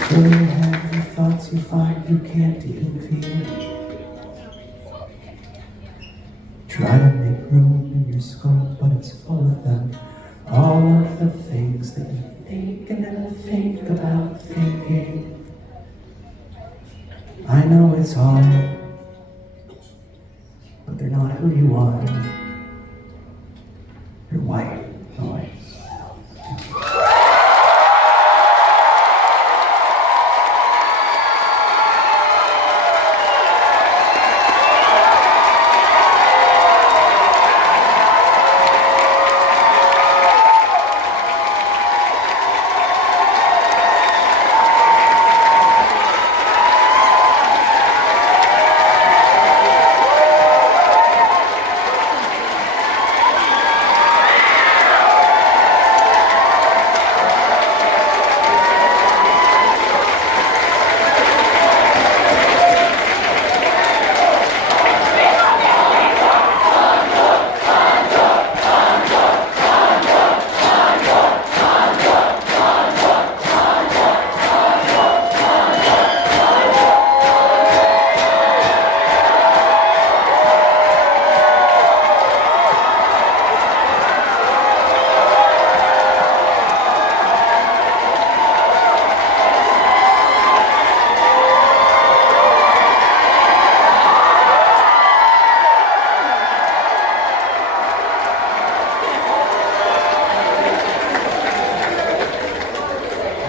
Fill your head with thoughts you find you can't even feel. Try to make room in your skull, but it's full of them. All of the things that you think and then think about thinking. I know it's hard, but they're not who you are. You're white noise.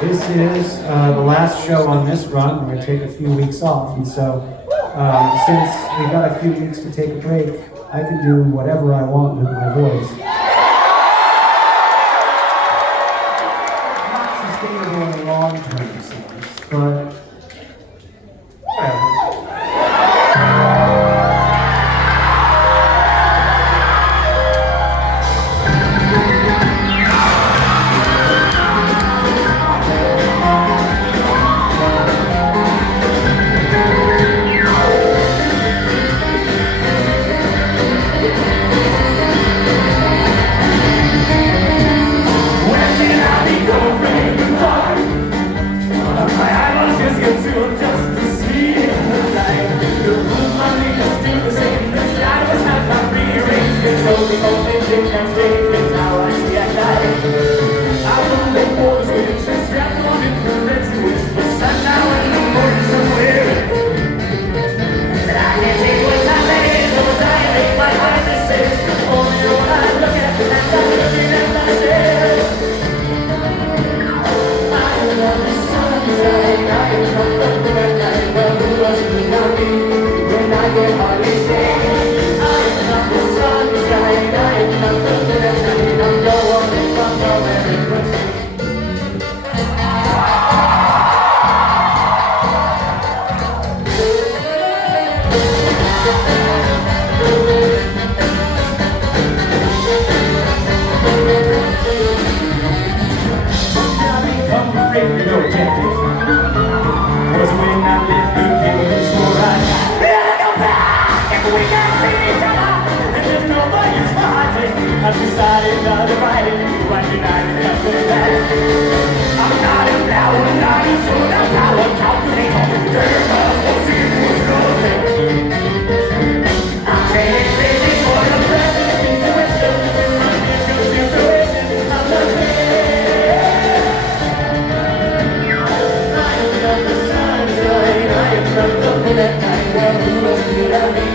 This is the last show on this run. We're going to take a few weeks off, and so since we've got a few weeks to take a break, I can do whatever I want with my voice. Not sustainable in the long term, sense, but whatever. I've decided not to fight it, but united coming back. I'm not a flower, not a soul, I'm power, calculator. Girl, we'll see who's going. I'm trading crazy for the present, intuition, my visual intuition, I'm the man. I am not the sunshine, I am not the moon at night. Well, who else could I be?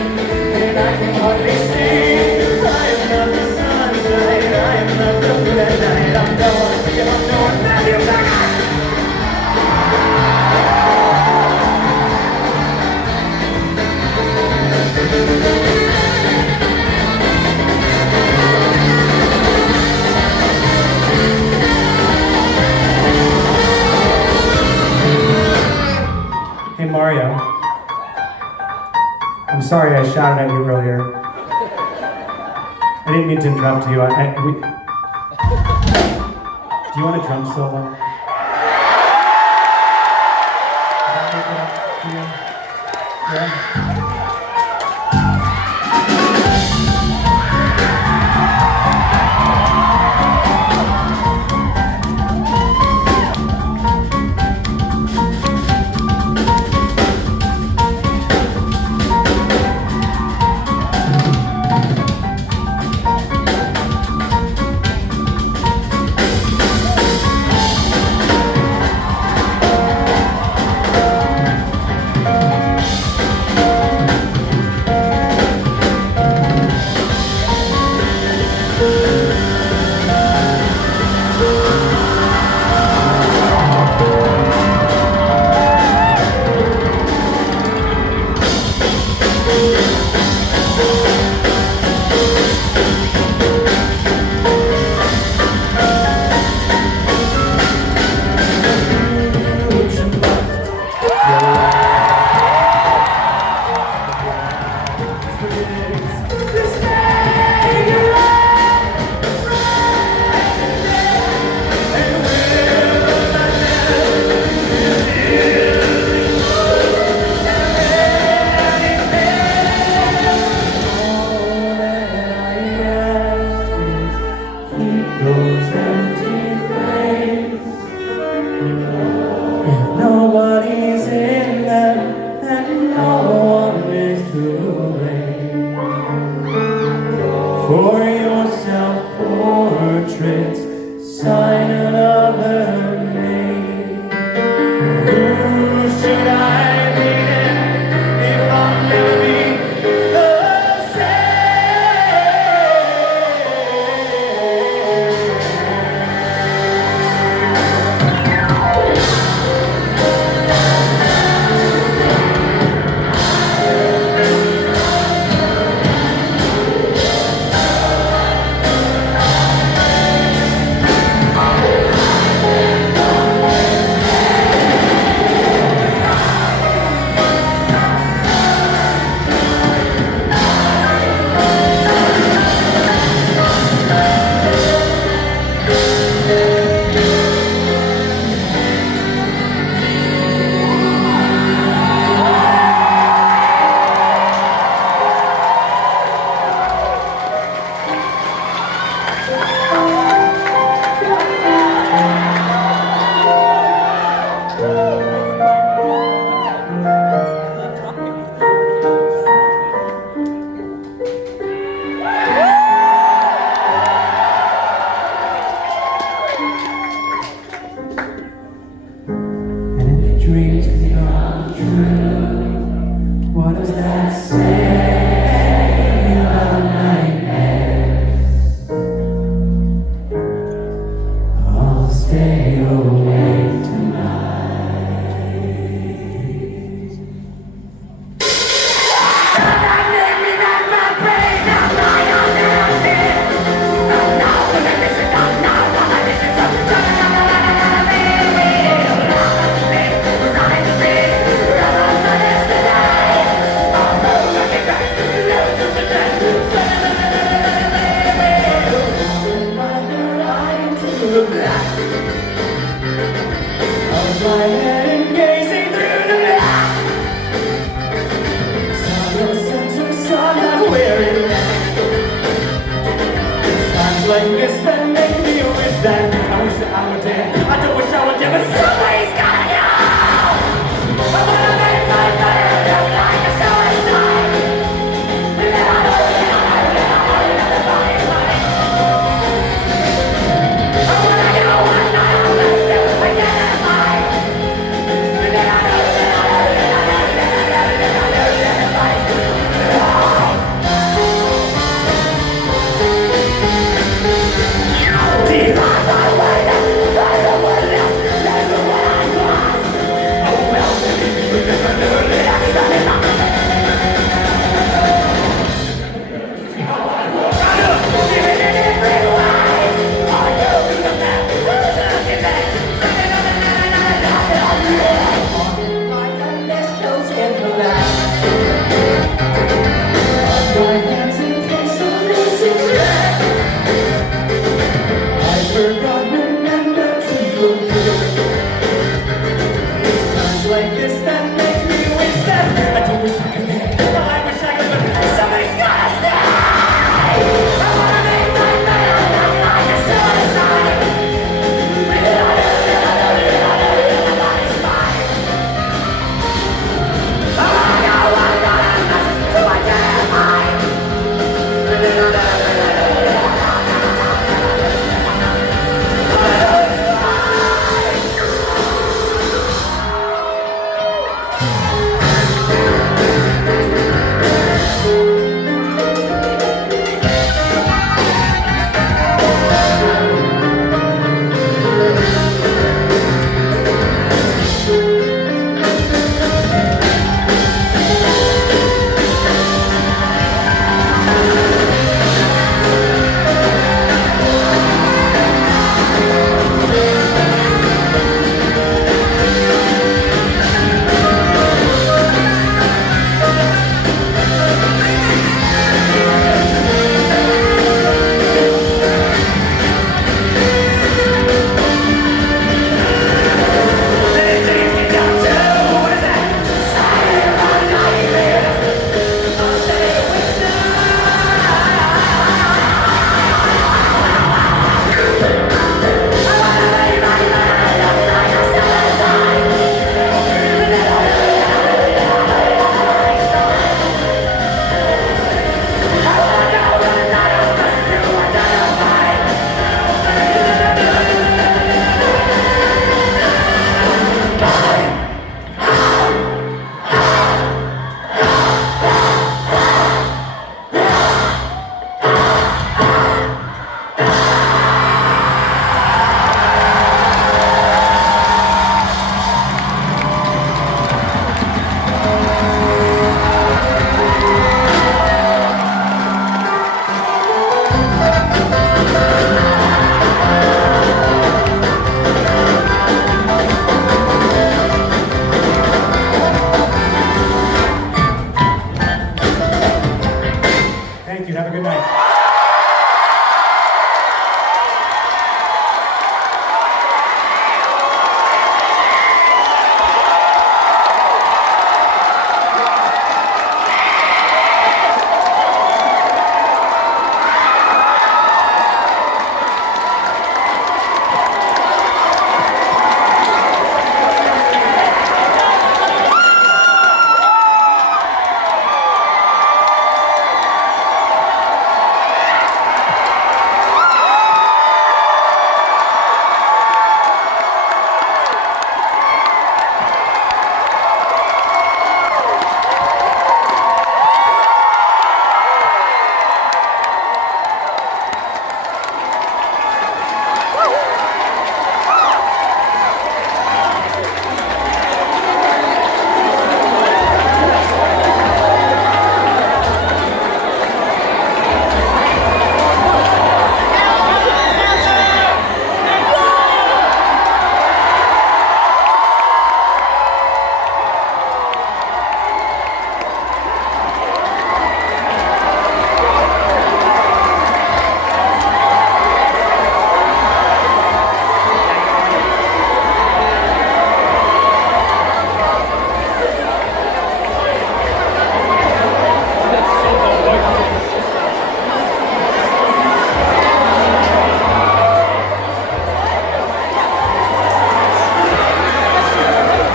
And I can hardly see. I am not the sunshine, I am not the moon at night. I'm going, now you're back. Hey Mario, I'm sorry I shouted at you earlier. I didn't mean to interrupt you. Do you want a drum solo? Did that make it up to you? Yeah?